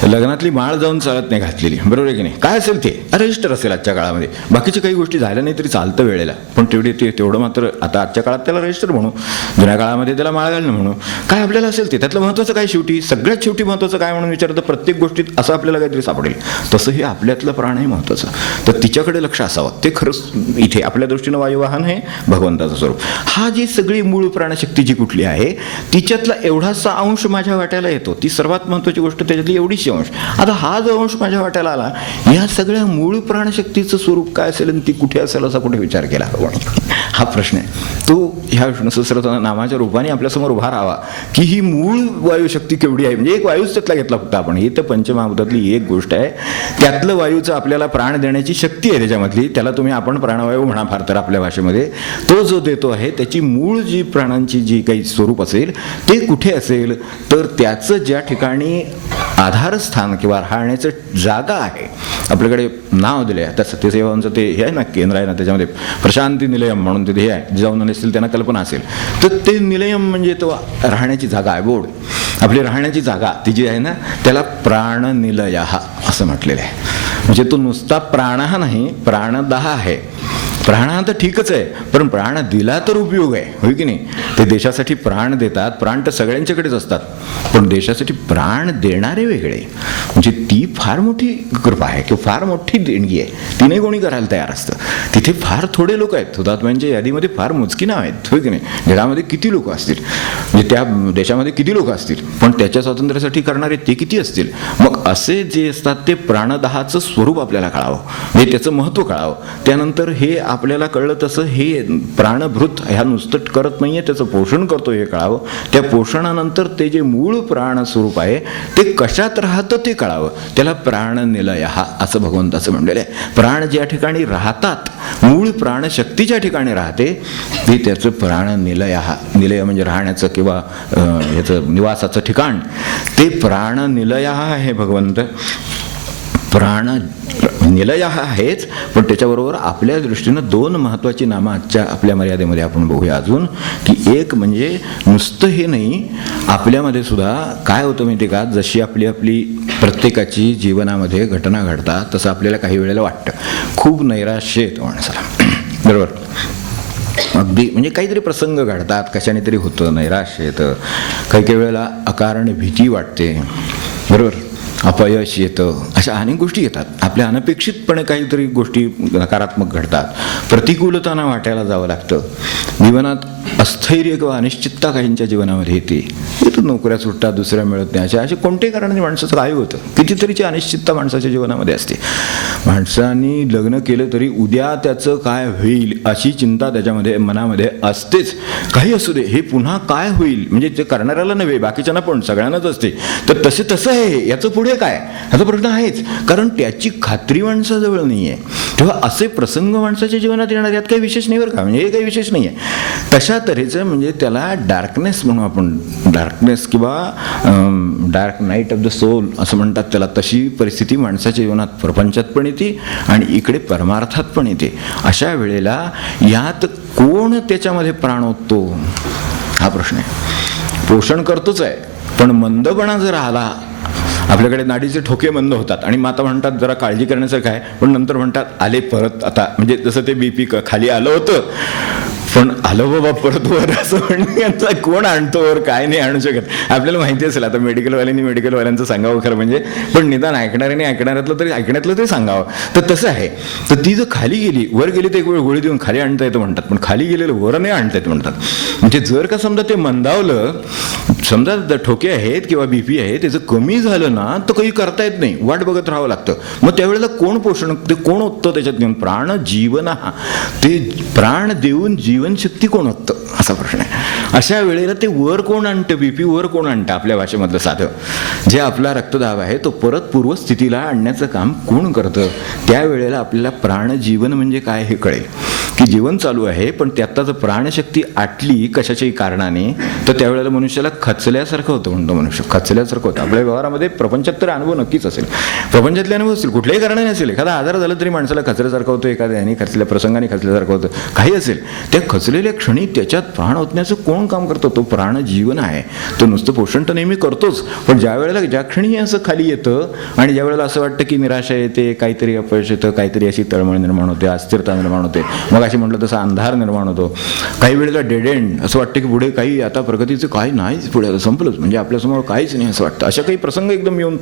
लग्नातली माळ जाऊन चालत नाही घातलेली, बरोबर आहे की नाही. काय असेल ते रजिस्टर असेल आजच्या काळामध्ये. बाकीच्या काही गोष्टी झाल्या नाही तरी चालतं वेळेला, पण तेवढं मात्र आता आजच्या काळात त्याला रजिस्टर म्हणू, जुन्या काळामध्ये त्याला माळ घालणं म्हणू. काय आपल्याला असेल ते त्यातलं महत्त्वाचं काय, शेवटी सगळ्यात शेवटी महत्त्वाचं काय म्हणून विचारतं प्रत्येक गोष्टीत असं आपल्याला काहीतरी सापडेल. तसं हे आपल्यातलं प्राणही महत्त्वाचं, तर तिच्याकडे लक्ष असावं. ते खरंच इथे आपल्या दृष्टीनं वायुवाहन हे भगवंताचं स्वरूप. हा जी सगळी मूळ प्राणशक्ती जी कुठली आहे तिच्यातला एवढासा अंश माझ्या वाट्याला येतो. ती सर्वात महत्त्वाची गोष्ट त्याच्यातली एवढीशी अंश. आता हा जो अंश माझ्या वाट्याला आला, या सगळ्या मूळ प्राणशक्तीचं स्वरूप काय असेल आणि ती कुठे असेल असा कुठे विचार केला हा प्रश्न आहे. तो ह्या विष्णू सहस्त्र नामाच्या रूपाने आपल्यासमोर उभा राहावा की ही मूळ वायुशक्ती केवढी आहे. म्हणजे एक वायूच त्यातला घेतला फक्त आपण. ही तर पंचमहाभूतातली एक गोष्ट आहे. त्यातलं वायूचं आपल्याला प्राण देण्याची शक्ती आहे त्याच्यामधली. त्याला तुम्ही आपण प्राणवायू म्हणा फार तर आपल्या भाषेमध्ये. तो जो देतो आहे त्याची मूळ जी प्राणांची जी काही स्वरूप असेल ते कुठे असेल तर त्याचं ज्या ठिकाणी आधारस्थान किंवा राहण्याचं जागा आहे, आपल्याकडे नाव दिले आहे. त्या सत्यसेवांचं ते हे आहे ना केंद्र आहे ना, त्याच्यामध्ये प्रशांती निलयम म्हणून तिथे हे आहे. जाऊन नसतील त्यांना कल्पना असेल तर ते निलयम म्हणजे तो राहण्याची जागा आहे. बोर्ड आपली राहण्याची जागा ती जी आहे ना त्याला प्राणनिलय असं म्हटलेलं आहे. म्हणजे तो नुसता प्राण नाही, प्राणदहा आहे. प्राण तर ठीकच आहे, पण प्राण दिला तर उपयोग आहे, होय की नाही. ते देशासाठी प्राण देतात, प्राण तर सगळ्यांच्याकडेच असतात, पण देशासाठी प्राण देणारे वेगळे, म्हणजे ती फार मोठी कृपा आहे किंवा फार मोठी देणगी आहे. ती नाही कोणी करायला तयार असतं. तिथे फार थोडे लोक आहेत, हुतात्म्यांच्या यादीमध्ये फार मोजकी नाव आहेत, होय की नाही. जगामध्ये किती लोक असतील, म्हणजे त्या देशामध्ये किती लोक असतील, पण त्याच्या स्वातंत्र्यासाठी करणारे ते किती असतील. मग असे जे असतात ते प्राणदाहाचं स्वरूप आपल्याला कळावं, म्हणजे त्याचं महत्त्व कळावं. त्यानंतर हे आपल्याला कळलं तसं हे प्राणभृत ह्या नुसतं करत नाहीये, त्याचं पोषण करतो हे कळावं. त्या पोषणानंतर ते जे मूळ प्राण स्वरूप आहे ते कशात राहतं ते कळावं. त्याला प्राणनिलय असं भगवंताचं म्हणलेलं आहे. प्राण ज्या ठिकाणी राहतात, मूळ प्राणशक्ती ज्या ठिकाणी राहते ते त्याचं प्राणनिलय. निलय म्हणजे राहण्याचं किंवा ह्याचं निवासाचं ठिकाण, ते प्राणनिलय आहे भगवंत. प्राण निलय आहेच, पण त्याच्याबरोबर आपल्या दृष्टीनं दोन महत्त्वाची नामं आजच्या आपल्या मर्यादेमध्ये आपण बघूया अजून, की एक म्हणजे नुसतं हे नाही, आपल्यामध्ये सुद्धा काय होतं माहिती का, जशी आपली आपली प्रत्येकाची जीवनामध्ये घटना घडतात तसं आपल्याला काही वेळेला वाटतं खूप नैराश्य येतं माणसाला, बरोबर. अगदी म्हणजे काहीतरी प्रसंग घडतात, कशाने तरी होतं, नैराश्य येतं, काही काही वेळेला अकारण भीती वाटते, बरोबर, अपयश येतं, अशा अनेक गोष्टी येतात. आपल्या अनपेक्षितपणे काहीतरी गोष्टी नकारात्मक घडतात, प्रतिकूलताना वाटायला जावं लागतं. जीवनात अस्थैर्य किंवा अनिश्चितता काहींच्या जीवनामध्ये येते, नोकऱ्या सुटतात, दुसऱ्या मिळत नाही, असे कोणत्याही कारणाने माणसाचं काय होतं, कितीतरीची अनिश्चितता माणसाच्या जीवनामध्ये असते. माणसाने लग्न केलं तरी उद्या त्याचं काय होईल अशी चिंता त्याच्यामध्ये मनामध्ये असतेच. काही असू दे, हे पुन्हा काय होईल, म्हणजे ते करणाऱ्याला नव्हे, बाकीच्यांना पण सगळ्यांनाच असते. तर तसं आहे, याचं पुढे काय, ह्याचा प्रश्न आहेच, कारण त्याची खात्री माणसाजवळ नाही आहे. तेव्हा असे प्रसंग माणसाच्या जीवनात येणार, यात काही विशेष नाही बरं का, म्हणजे हे काही विशेष नाही आहे. तशा तऱ्हेचं म्हणजे त्याला डार्कनेस म्हणू आपण, डार्कनेस किंवा dark night of the soul असं म्हणतात त्याला. तशी परिस्थिती माणसाच्या जीवनात प्रपंचात पण येते आणि इकडे परमार्थात पण येते. अशा वेळेला यात कोण त्याच्यामध्ये प्राण ओततो हा प्रश्न आहे. पोषण करतोच आहे, पण मंदपणा जर आला, आपल्याकडे नाडीचे ठोके मंद होतात आणि माता म्हणतात जरा काळजी करण्याचं काय, पण नंतर म्हणतात आले परत आता, म्हणजे जसं ते BP खाली आलं होतं पण आलं बाबा परत वर, असं म्हणण्याचा कोण आणतो वर, काय नाही आणू शकत. आपल्याला माहिती असेल आता मेडिकलवाल्यांचं सांगावं खरं म्हणजे, पण निदान ऐकणाऱ्यातलं तरी सांगावं. तर तसं आहे. तर ती जर खाली गेली, वर गेली तर एक वेळ गोळी देऊन खाली आणता येतं म्हणतात, पण खाली गेलेलं वर नाही आणता येतं म्हणतात. म्हणजे जर का समजा ते मंदावलं, समजा ठोके आहेत किंवा BP आहे, त्याचं कमी झालं ना तर काही करता येत नाही, वाट बघत राहावं लागतं. मग त्यावेळेला कोण पोषण, ते कोण होतं त्याच्यात घेऊन, प्राण जीवन, ते प्राण देऊन जीवनशक्ती कोण होतं असा प्रश्न आहे. अशा वेळेला ते वर कोण आणतं, BP वर कोण आणतं, आपल्या भाषेमधलं साधं जे आपला रक्तदाब आहे तो परत पूर्वस्थितीला आणण्याचं काम कोण करतं. त्यावेळेला आपल्याला प्राणजीवन म्हणजे काय हे कळेल, की जीवन चालू आहे पण त्यातच प्राणशक्ती आटली कशाच्याही कारणाने, तर त्यावेळेला मनुष्याला खचल्यासारखं होतं, म्हणतो मनुष्य खचल्यासारखं होतं. आपल्या व्यवहारामध्ये प्रपंचात तर अनुभव नक्कीच असेल, प्रपंचातले अनुभव असतील, कुठल्याही कारणाने असेल, एखादा आजार झाला तरी माणसाला खचल्यासारखं होतं, एखाद्याने खचल्या प्रसंगाने खचल्यासारखं होतं, काही असेल. त्या खचलेल्या क्षणी त्याच्यात प्राण ओतण्याचं कोण काम करतो, तो प्राणजीवन आहे. तो नुसतं पोषण तर नेहमी करतोच, पण ज्या क्षणी असं खाली येतं आणि ज्या वेळेला असं वाटतं की निराशा येते, काहीतरी अपयश येतं, काहीतरी अशी तळमळ निर्माण होते, अस्थिरता निर्माण होते, मग अशी म्हटलं तसा अंधार निर्माण होतो, काही वेळेला डेड एंड, असं वाटतं की पुढे काही आता प्रगतीचं काही नाहीच, पुढे आता संपलंच, म्हणजे आपल्यासमोर काहीच नाही असं वाटतं. अशा काही प्रसंग एकदम येऊन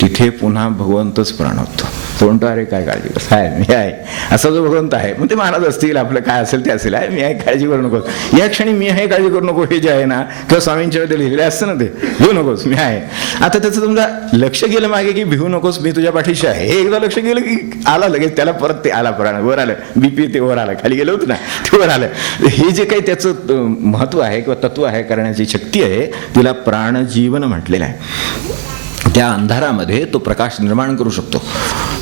तिथे पुन्हा भगवंतच प्राण होतो. तो म्हणतो अरे काय काळजी कर, काय मी आहे, असा जो भगवंत आहे. मग ते मानत असतील आपलं काय असेल ते असेल, आहे मी आहे काळजी करू नको, या क्षणी मी आहे काळजी करू नको, हे जे आहे ना किंवा स्वामींच्या मध्ये लिहिलेलं असतं ना, ते भिवू नकोस मी आहे. आता त्याचं तुमचा लक्ष गेलं मागे की भिवू नकोस मी तुझ्या पाठीशी आहे, हे एकदा लक्ष गेलं की आला लगेच, त्याला परत ते आला प्राण, वर आलं, BP ते वर आलं, खाली गेलं होतं ना ते वर आलं. हे जे काही त्याचं महत्व आहे किंवा तत्व आहे, करण्याची शक्ती आहे, तिला प्राणजीवन म्हटलेलं आहे. त्या अंधारामध्ये तो प्रकाश निर्माण करू शकतो.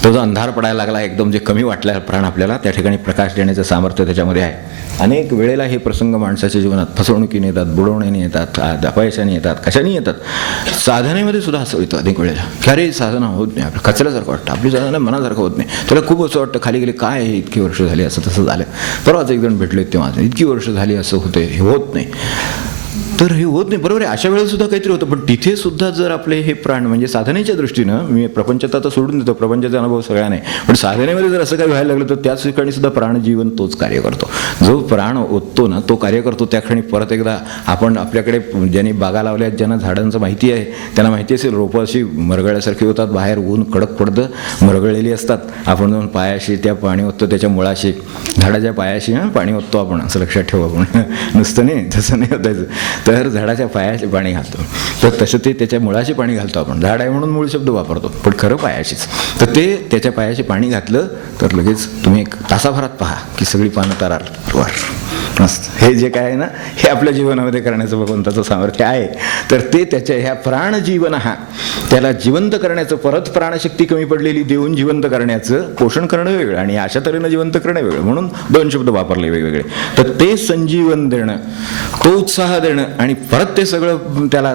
तो जो अंधार पडायला लागला, एकदम जे कमी वाटला प्राण आपल्याला, त्या ठिकाणी प्रकाश देण्याचं सामर्थ्य त्याच्यामध्ये आहे. अनेक वेळेला हे प्रसंग माणसाच्या जीवनात फसवणुकीने येतात, बुडवण्याने येतात, अपयशाने येतात, कशाने येतात. साधनेमध्ये सुद्धा असं येतं अनेक वेळेला, की अरे साधना होत नाही, आपलं खचल्यासारखं वाटतं, आपली साधना मनासारखं होत नाही, त्याला खूप असं वाटतं खाली गेले, काय आहे इतकी वर्ष झाली असं तसं झालं, परवाच एक जण भेटले तेव्हा इतकी वर्ष झाली असं होते, हे होत नाही. तर हे होत नाही. बरोबर आहे, अशा वेळेला सुद्धा काहीतरी होतं. पण तिथे सुद्धा जर आपले हे प्राण म्हणजे साधनेच्या दृष्टीनं, मी प्रपंचात आता सोडून देतो, प्रपंचाचा अनुभव सगळ्या नाही, पण साधनेमध्ये जर असं काही व्हायला लागलं तर त्याच ठिकाणी सुद्धा प्राणजीवन तोच कार्य करतो. जो प्राण ओततो ना तो कार्य करतो. त्या क्षणी परत एकदा आपण आपल्याकडे ज्यांनी बागा लावल्या, ज्यांना झाडांचं माहिती आहे त्यांना माहिती असेल, रोपं अशी मरगळल्यासारखी होतात, बाहेर ऊन कडक पडतं, मरगळलेली असतात. आपण जाऊन पायाशी त्या पाणी ओततो, त्याच्या मुळाशी, झाडाच्या पायाशी पाणी ओततो आपण, असं लक्षात ठेवू आपण. नुसतं नाही, तसं नाही होतायचं. तर झाडाच्या पायाशी पाणी घालतो, तर तसं ते त्याच्या मुळाशी पाणी घालतो आपण. झाड आहे म्हणून मूळ शब्द वापरतो, पण खरं पायाशीच. तर ते त्याच्या पायाशी पाणी घातलं तर लगेच तुम्ही एक तासाभरात पहा की सगळी पानं तरार वर मस्त. हे जे काय आहे ना, हे आपल्या जीवनामध्ये करण्याचं भगवंताचं सामर्थ्य आहे. तर ते त्याच्या ह्या प्राणजीवन हा त्याला जिवंत करण्याचं, परत प्राणशक्ती कमी पडलेली देऊन जिवंत करण्याचं, पोषण करणं वेगळं आणि अशा तऱ्हेनं जिवंत करणं वेगळं, म्हणून दोन शब्द वापरले वेगवेगळे. तर ते संजीवन देणं, तो उत्साह देणं आणि परत ते सगळं त्याला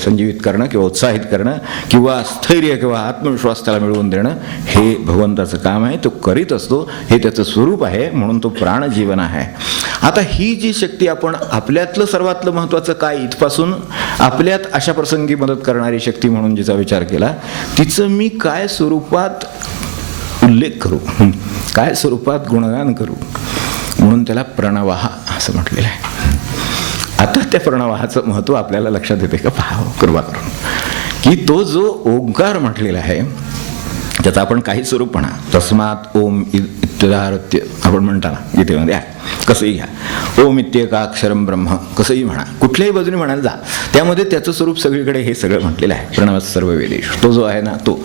संजीवित करणं किंवा उत्साहित करणं किंवा स्थैर्य किंवा आत्मविश्वास त्याला मिळवून देणं, हे भगवंताचं काम आहे. तो करीत असतो, हे त्याचं स्वरूप आहे, म्हणून तो प्राणजीवन आहे. आता ही जी शक्ती आपण आपल्यातलं सर्वातलं महत्त्वाचं काय, इथपासून आपल्यात अशा प्रसंगी मदत करणारी शक्ती म्हणून जिचा विचार केला, तिचं मी काय स्वरूपात उल्लेख करू, काय स्वरूपात गुणगान करू, म्हणून त्याला प्रणवः असं म्हटलेलं आहे. आता त्या प्रणवाचं महत्त्व आपल्याला लक्षात येते का, पाहावं कृपा करून, की तो जो ओंकार म्हटलेला आहे त्याचा आपण काही स्वरूप म्हणा, तस्मात ओम इत्युदाहृत्य आपण म्हणता ना गीतेमध्ये आहे, कसंही घ्या, ओम इत्येकाक्षरं ब्रह्म कसंही म्हणा, कुठल्याही बाजूने म्हणायला जा, त्यामध्ये त्याचं स्वरूप सगळीकडे हे सगळं म्हटलेलं आहे. प्रणव सर्व वेदेश, तो जो आहे ना तो.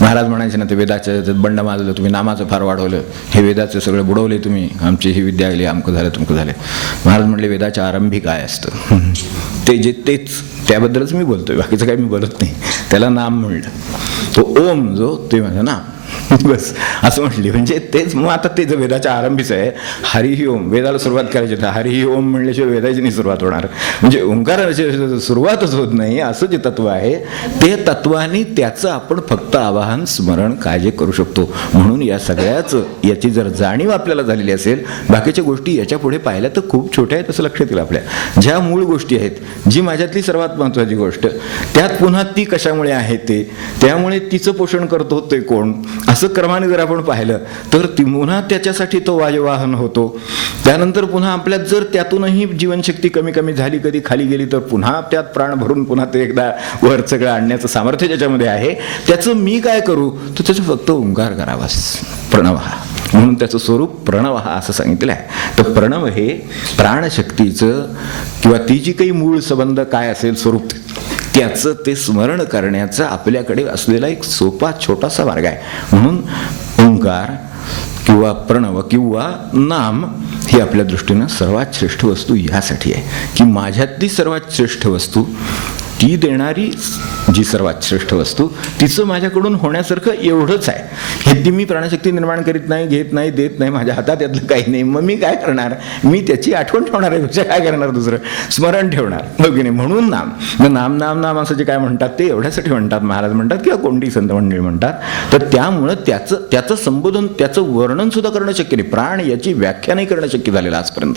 महाराज म्हणायचे ना, ते वेदाचं बंड माजलं तुम्ही, नामाचं फार वाढवलं, हे वेदाचं सगळं बुडवले तुम्ही, आमची ही विद्या आली, अमकं झालं तुमकं झालं. महाराज म्हणले वेदाच्या आरंभी काय असतं ते जे तेच, त्याबद्दलच मी बोलतोय, बाकीचं काही मी बोलत नाही. त्याला नाम म्हणलं, तो ओम जो ते माझं नाम, बस असं म्हटली. म्हणजे तेच मग आता ते जे वेदाच्या आरंभीच आहे, हरिही ओम, वेदाला सुरुवात करायची तर हरिही ओम म्हणल्याशिवाय वेदाची नाही सुरुवात होणार, म्हणजे ओंकाराची सुरुवातच होत नाही. असं जे तत्व आहे ते तत्वाने त्याचं आपण फक्त आवाहन स्मरण काळजी करू शकतो. म्हणून या सगळ्याच याची जर जाणीव आपल्याला झालेली असेल, बाकीच्या गोष्टी याच्या पुढे पाहिल्या तर खूप छोट्या आहेत असं लक्षात येईल आपल्या. ज्या मूळ गोष्टी आहेत, जी माझ्यातली सर्वात महत्त्वाची गोष्ट, त्यात पुन्हा ती कशामुळे आहे ते, त्यामुळे तिचं पोषण करतो ते कोण, असं क्रमाने जर आपण पाहिलं तर पुन्हा त्याच्यासाठी तो वायुवाहन होतो. त्यानंतर पुन्हा आपल्यात जर त्यातूनही जीवनशक्ती कमी कमी झाली, कधी खाली गेली, तर पुन्हा त्यात प्राण भरून पुन्हा ते एकदा वर सगळं आणण्याचं सामर्थ्य ज्याच्यामध्ये आहे, त्याचं मी काय करू, तर त्याचं फक्त ओंकार करावास, प्रणवः, म्हणून त्याचं स्वरूप प्रणवः असं सांगितलं आहे. तर प्रणव हे प्राणशक्तीचं किंवा ती जी काही मूळ संबंध काय असेल स्वरूप, त्याचं ते स्मरण करण्याचा आपल्याकडे असलेला एक सोपा छोटासा मार्ग आहे. म्हणून ओंकार किंवा प्रणव किंवा नाम ही आपल्या दृष्टीनं सर्वात श्रेष्ठ वस्तू यासाठी आहे की माझ्यातली सर्वात श्रेष्ठ वस्तू, ती देणारी जी सर्वात श्रेष्ठ वस्तू, तिचं माझ्याकडून होण्यासारखं एवढंच आहे. हे ती मी प्राणशक्ती निर्माण करीत नाही, घेत नाही, देत नाही, माझ्या हातात यातलं काही नाही. मग मी काय करणार, मी त्याची आठवण ठेवणार आहे, पेक्षा काय करणार, दुसरं स्मरण ठेवणार, हो की नाही. म्हणून नाम, नाम नाम नाम असं जे काय म्हणतात ते एवढ्यासाठी म्हणतात महाराज म्हणतात किंवा कोणती संत मंडळी म्हणतात. तर त्यामुळं त्याचं संबोधन, त्याचं वर्णन सुद्धा करणं शक्य नाही. प्राण याची व्याख्या नाही करणं शक्य झालेलं आजपर्यंत,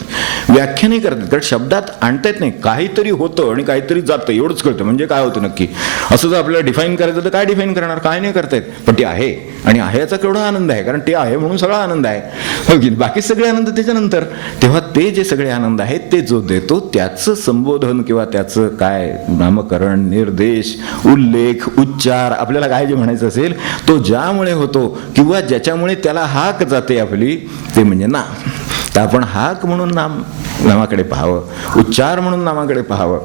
व्याख्या नाही करतात, कारण शब्दात आणता येत नाही. काहीतरी होतं आणि काहीतरी जातं एवढंच कळतं, म्हणजे काय होतं नक्की, असं जर आपल्याला डिफाईन करायचं तर काय डिफाईन करणार, काय नाही करता येत. पण ते आहे आणि आहे याचा केवढा आनंद आहे, कारण ते आहे म्हणून सगळा आनंद आहे, हो की. बाकी सगळे आनंद त्याच्यानंतर. तेव्हा ते जे सगळे आनंद आहेत ते जो देतो त्याचं संबोधन किंवा त्याचं काय नामकरण, निर्देश, उल्लेख, उच्चार, आपल्याला काय जे म्हणायचं असेल तो ज्यामुळे होतो किंवा ज्याच्यामुळे त्याला हाक जाते आपली, ते म्हणजे नाम. तर आपण हाक म्हणून नामाकडे पाहावं, उच्चार म्हणून नामाकडे पाहावं,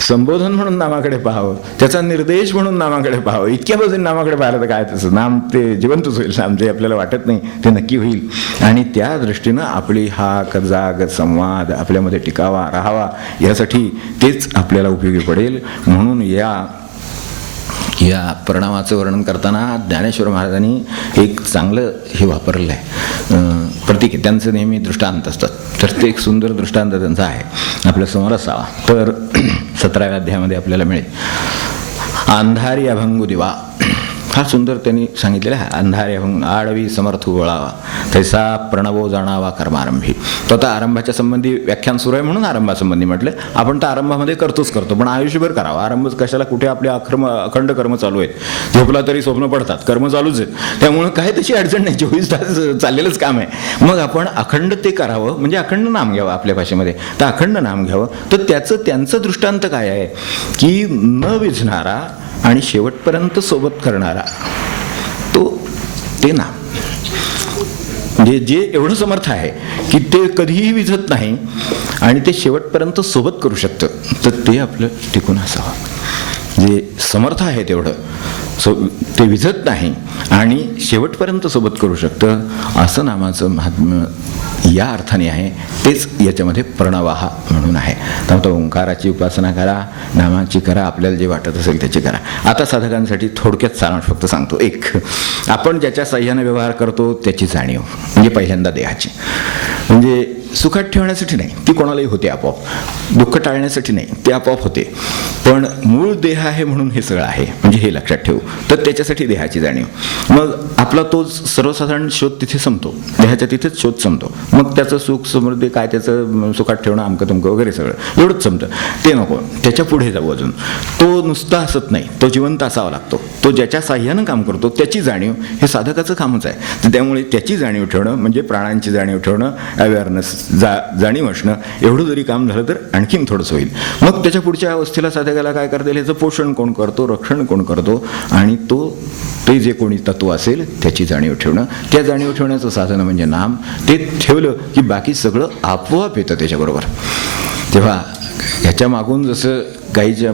संबोधन म्हणून नामाकडे पाहावं, त्याचा निर्देश म्हणून नामाकडे पाहावं. इतक्या बाजूने नामाकडे पाहिलं तर काय त्याचं नाम ते जिवंतच होईल. नाम जे आपल्याला वाटत नाही ते नक्की होईल. आणि त्या दृष्टीनं आपली हाक, जाग, संवाद आपल्यामध्ये टिकावा, राहावा, यासाठी तेच आपल्याला उपयोगी पडेल. म्हणून या प्रणवाचं वर्णन करताना ज्ञानेश्वर महाराजांनी एक चांगलं हे वापरलं आहे, प्रतीक. त्यांचं नेहमी दृष्टांत असतात, तर ते एक सुंदर दृष्टांत त्यांचा आहे, आपल्या समोर असावा. तर 17व्या अध्यायामध्ये आपल्याला मिळेल, अंधारी अभंगू दिवा. फार सुंदर त्यांनी सांगितलेलं आहे. अंधाऱ्याहून आडवी समर्थ वळावा, तैसा प्रणवो जाणावा कर्मारंभी. तो आता आरंभाच्या संबंधी व्याख्यान सुरू आहे म्हणून आरंभासंबंधी म्हटलं. आपण तर आरंभामध्ये करतो, पण आयुष्यभर करावा. आरंभ कशाला, कुठे आपले अखंड कर्म चालू आहेत. झोपला तरी स्वप्न पडतात, कर्म चालूच आहेत. त्यामुळे काय त्याची अडचण नाही, 24 तास चाललेलंच काम आहे. मग आपण अखंड ते करावं, म्हणजे अखंड नाम घ्यावं आपल्या भाषेमध्ये. तर अखंड नाम घ्यावं. तर त्यांचं दृष्टांत काय आहे की न विझणारा आणि शेवटपर्यंत सोबत करणारा ते नाम, म्हणजे जे एवढं समर्थ आहे की ते कधीही विझत नाही आणि ते शेवटपर्यंत सोबत करू शकतं, तर ते आपलं टिकून असावं. जे समर्थ आहे तेवढं ते विझत नाही आणि शेवटपर्यंत सोबत करू शकतं, असं नामाचं महात्म्य या अर्थाने आहे. तेच याच्यामध्ये प्रणवाहा म्हणून आहे. तर ओंकाराची उपासना करा, नामाची करा, आपल्याला जे वाटत असेल त्याची करा. आता साधकांसाठी थोडक्यात सारांश फक्त सांगतो. एक, आपण ज्याच्या साह्याने व्यवहार करतो त्याची जाणीव, म्हणजे पहिल्यांदा देहाची. म्हणजे सुखात ठेवण्यासाठी नाही, ती कोणालाही होते आपोआप. दुःख टाळण्यासाठी नाही, ते आपोआप होते. पण मूळ देह आहे म्हणून हे सगळं आहे, म्हणजे हे लक्षात ठेवू. तर त्याच्यासाठी देहाची जाणीव. मग आपला तो सर्वसाधारण शोध तिथे संपतो, देहाच्या तिथेच शोध संपतो. मग त्याचं सुख समृद्धी काय, त्याचं सुखात ठेवणं अमकं तुमकं वगैरे सगळं एवढंच संपतं. ते नको, त्याच्या पुढे जाऊ. अजून तो नुसता हसत नाही, तो जिवंत असावा लागतो. तो ज्याच्या साह्यानं काम करतो त्याची जाणीव हे साधकाचं कामच आहे. तर त्यामुळे त्याची जाणीव ठेवणं म्हणजे प्राणांची जाणीव ठेवणं, अवेअरनेस, जाणीव असणं, एवढं जरी काम झालं तर आणखीन थोडंसं होईल. मग त्याच्या पुढच्या अवस्थेला साधकाला काय करता येईल, याचं पोषण कोण करतो, रक्षण कोण करतो, आणि ते जे कोणी तत्व असेल त्याची जाणीव ठेवणं. त्या जाणीव ठेवण्याचं साधन म्हणजे नाम. ते ठेवलं की बाकी सगळं आपोआप येतं त्याच्याबरोबर. तेव्हा ह्याच्या मागून जसं गाईच्या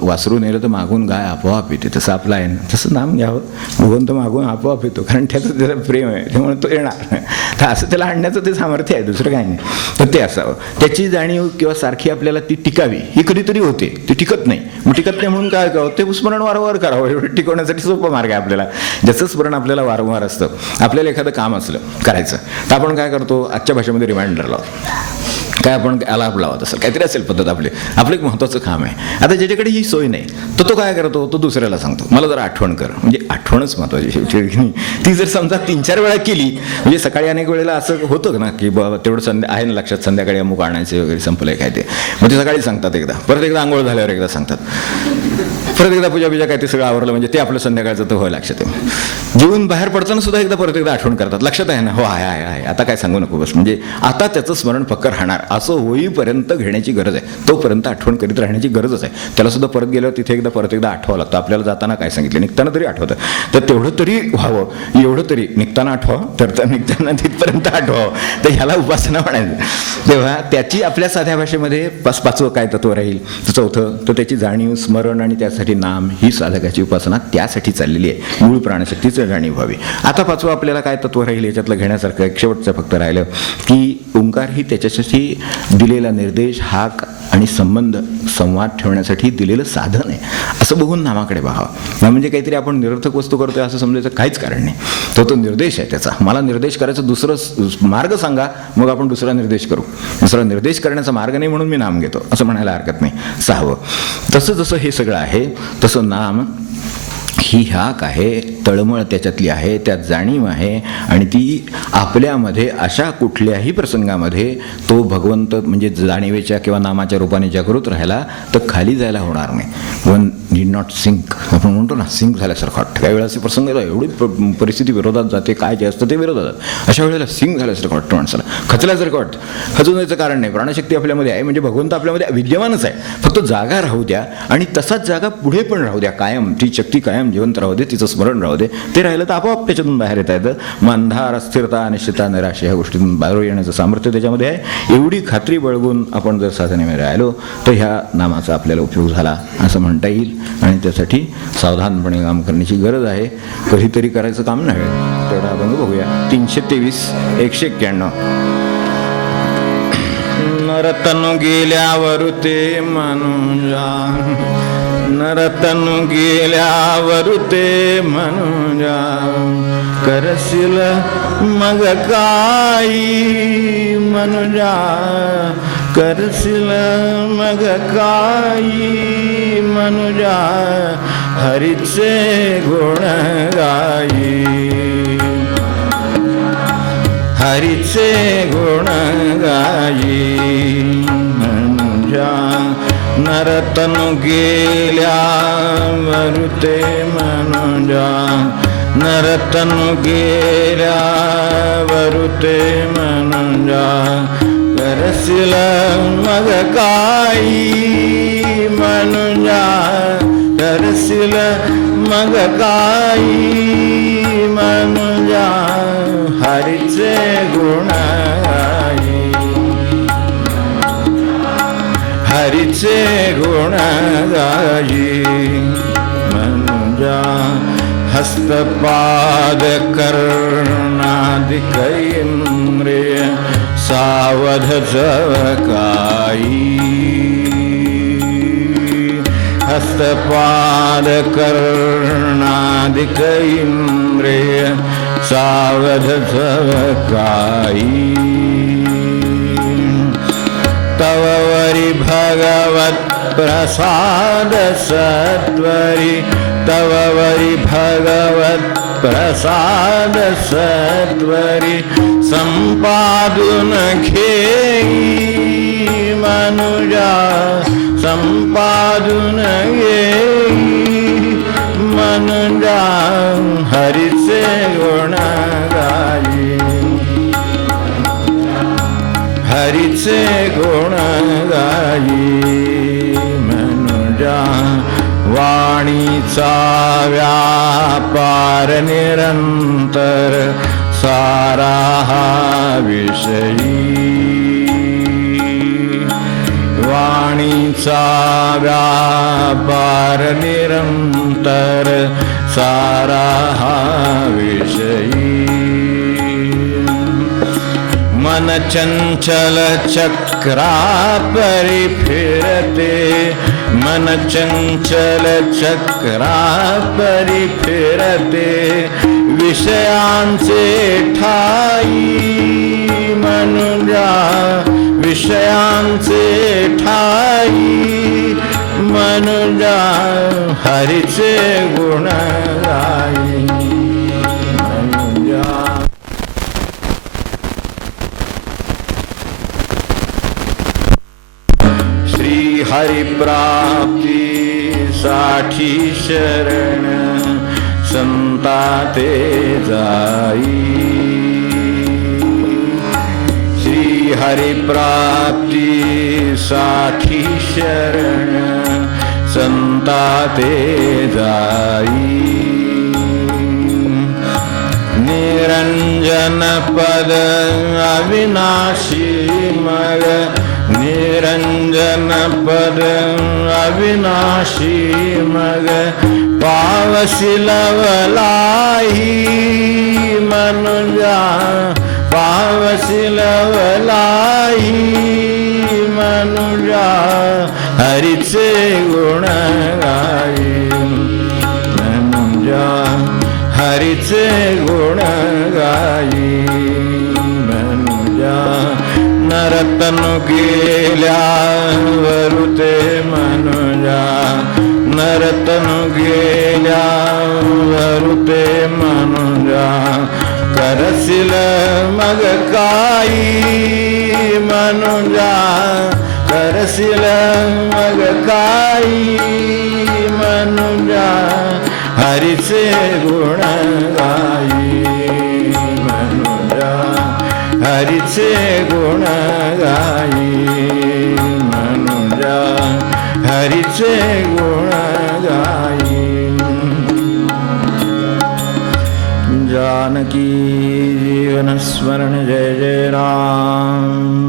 वासरू नेलं तर मागून गाय आपोआप येते, तसं आपलं आहे ना, तसं नाम घ्यावं. भगवंत मागून आपोआप येतो, कारण त्याचं त्याला प्रेम आहे, त्यामुळे तो येणार. तर असं त्याला आणण्याचं ते सामर्थ्य आहे, दुसरं काही नाही. तर ते असावं. त्याची जाणीव किंवा सारखी आपल्याला ती टिकावी, ही कधीतरी होते, ती टिकत नाही. मग टिकत नाही म्हणून काय करावं, ते स्मरण वारंवार करावं. एवढं टिकवण्यासाठी सोपा मार्ग आहे आपल्याला. ज्याचं स्मरण आपल्याला वारंवार असतं. आपल्याला एखादं काम असलं करायचं, तर आपण काय करतो, आजच्या भाषेमध्ये रिमाइंडर लावतो. काय आपण अलार्म लावत असेल, काहीतरी असेल पद्धत आपलं एक महत्त्वाचं काम आहे. आता ज्याच्याकडे ही सोय नाही, तो काय करतो, तो दुसऱ्याला सांगतो, मला जरा आठवण कर. म्हणजे आठवणच महत्त्वाची शेवटी. ती जर समजा 3-4 वेळा केली, म्हणजे सकाळी अनेक वेळेला असं होतं ना की बाबा तेवढं आहे ना लक्षात, संध्याकाळी अमुक आणायचे वगैरे संपलंय काय ते. मग ते सकाळी सांगतात एकदा, परत एकदा आंघोळ झाल्यावर एकदा सांगतात, परत एकदा पूजा काय ते सगळं आवरलं म्हणजे ते आपलं संध्याकाळचं तर व्हायला लक्षात आहे. जीवन बाहेर पडताना सुद्धा परत एकदा आठवण करतात, लक्षात आहे ना, हो आहे, आता काय सांगू नको बस. म्हणजे आता त्याचं स्मरण पक्क राहणार, असं होईपर्यंत घेण्याची गरज आहे. तोपर्यंत आठवण करीत राहण्याची गरजच आहे. त्याला सुद्धा परत गेल्यावर तिथे परत एकदा आठवावं लागतं. आपल्याला जाताना काय सांगितलं, निघताना तरी आठवतं, तर तेवढं तरी व्हावं. एवढं तरी निघताना आठवावं, तर निघताना तिथपर्यंत आठवावं. तर ह्याला उपासना म्हणायचं. तेव्हा त्याची आपल्या साध्या भाषेमध्ये 5वं काय तत्व राहील, 4थं तर त्याची जाणीव, स्मरण आणि त्यासाठी नाम, ही साधकाची उपासना त्यासाठी चाललेली आहे. मूळ प्राणशक्तीचं जाणीव व्हावी. आता 5वं आपल्याला काय तत्व राहील याच्यातलं घेण्यासारखं, एक शेवटचं फक्त राहिलं की ओंकार ही त्याच्यासाठी दिलेला निर्देश, हाक आणि संवाद ठेवण्यासाठी दिलेलं साधन आहे, असं बघून नामाकडे पाहावं. म्हणजे काहीतरी आपण निरर्थक वस्तू करतोय असं समजायचं काहीच कारण नाही. तो निर्देश आहे त्याचा. मला निर्देश करायचं दुसरं मार्ग सांगा, मग आपण दुसरा निर्देश करू. दुसरा निर्देश करण्याचा मार्ग नाही म्हणून मी नाम घेतो असं म्हणायला हरकत नाही. 6वं, तसं जसं हे सगळं आहे तसं नाम ही हाक आहे, तळमळ त्याच्यातली आहे, त्यात जाणीव आहे, आणि ती आपल्यामध्ये अशा कुठल्याही प्रसंगामध्ये तो भगवंत म्हणजे जाणीवेच्या किंवा नामाच्या रूपाने जागृत राहिला तर खाली जायला होणार नाही. वन नीड नॉट सिंक, आपण म्हणतो ना, सिंक झाल्यासारखं वाटतं. काही वेळा असे प्रसंग येतात, एवढी परिस्थिती विरोधात जाते, काय जे असतं ते विरोधात जातं. अशा वेळेला सिंक झाल्यासारखं वाटतं माणसाला, खचल्यासारखं वाटतं. खचून याचं कारण नाही, प्राणशक्ती आपल्यामध्ये आहे, म्हणजे भगवंत आपल्यामध्ये विद्यमानच आहे. फक्त जागा राहू द्या आणि तसाच जागा पुढे पण राहू द्या, कायम ती शक्ती कायम जिवंत राहू दे, तिचं स्मरण राहू दे. ते राहिलं तर आपोआप त्याच्यातून बाहेर येता येतं. मंधार, अस्थिरता, अनिश्चितता, निराशा ह्या गोष्टीतून बाहेर येण्याचं सामर्थ्य त्याच्यामध्ये आहे. एवढी खात्री बाळगून आपण जर साधनेमध्ये राहिलो तर ह्या नामाचा आपल्याला उपयोग झाला असं म्हणता येईल. आणि त्यासाठी सावधानपणे काम करण्याची गरज आहे. कधीतरी करायचं काम नाही, तेवढा अभंग बघूया. 323 191. नरतनु गेल्यावर ते मनुजा, नरतनु गेल्यावर ते मनुजा, करशील मग काही मनुजा, करशील मग काही मनुजा, हरीचे गुण गाई, हरीचे गुण गाई. मनुजा नरतनु गेल्या वरुते मनुजा, नरतनु गेल्या वरुते मनुजा. करशील मग काही मनुजा, करशील मग काही मनुजा. हरीचे गुण गाई, हरीचे गुण गाई. मनुजा हस्तपाद कर्णादिकैन्द्रिय सावध जवकाई. हस्तपाद कर्णादिकैन्द्रिय सावध जवकाई. तव वरी भगवत प्रसाद सत्वरी, तव वरी भगवत प्रसाद सत्वरी. संपादुन घेई मनुजा, संपादुन घेई मनुजा. हरीचे गुण गाई, हरीचे गुण गाई. मनुजा वाणीचा व्यापार निरंतर सारा हा विषयी. वाणीचा व्यापार निरंतर सारा हा विषयी. मन चंचल चक्रा परी फिरते, मन चंचल चक्रा परी फिरते. विषयांचे ठाई मनुजा, विषयांचे ठाई मनुजा. हरीचे गुण गाई मनुजा. श्री हरि प्राप्ती साठी शरण संता ते जाई. श्री हरि प्राप्ती साठी शरण संता ते जाई. निरंजन पद अविनाशी मग, निरंजन पद अविनाशी मग. पावसिलवलाई मनुजा, पावसिलवलाई मनुजा. हरीचे गुण गाई मनुजा, हरीचे गुण गाई मनुजा. नरतनु गेल्या वरुते मनुजा, नरतनु गेल्या वरुते मनुजा. करशील मग काही मनुजा, करशील मग काही मनुजा. हरीचे गुण गाई मनुजा, हरीचे गुण गाई मनुजा. हरीचे गुण गाई. जानकी जीवन स्मरण जय जय राम.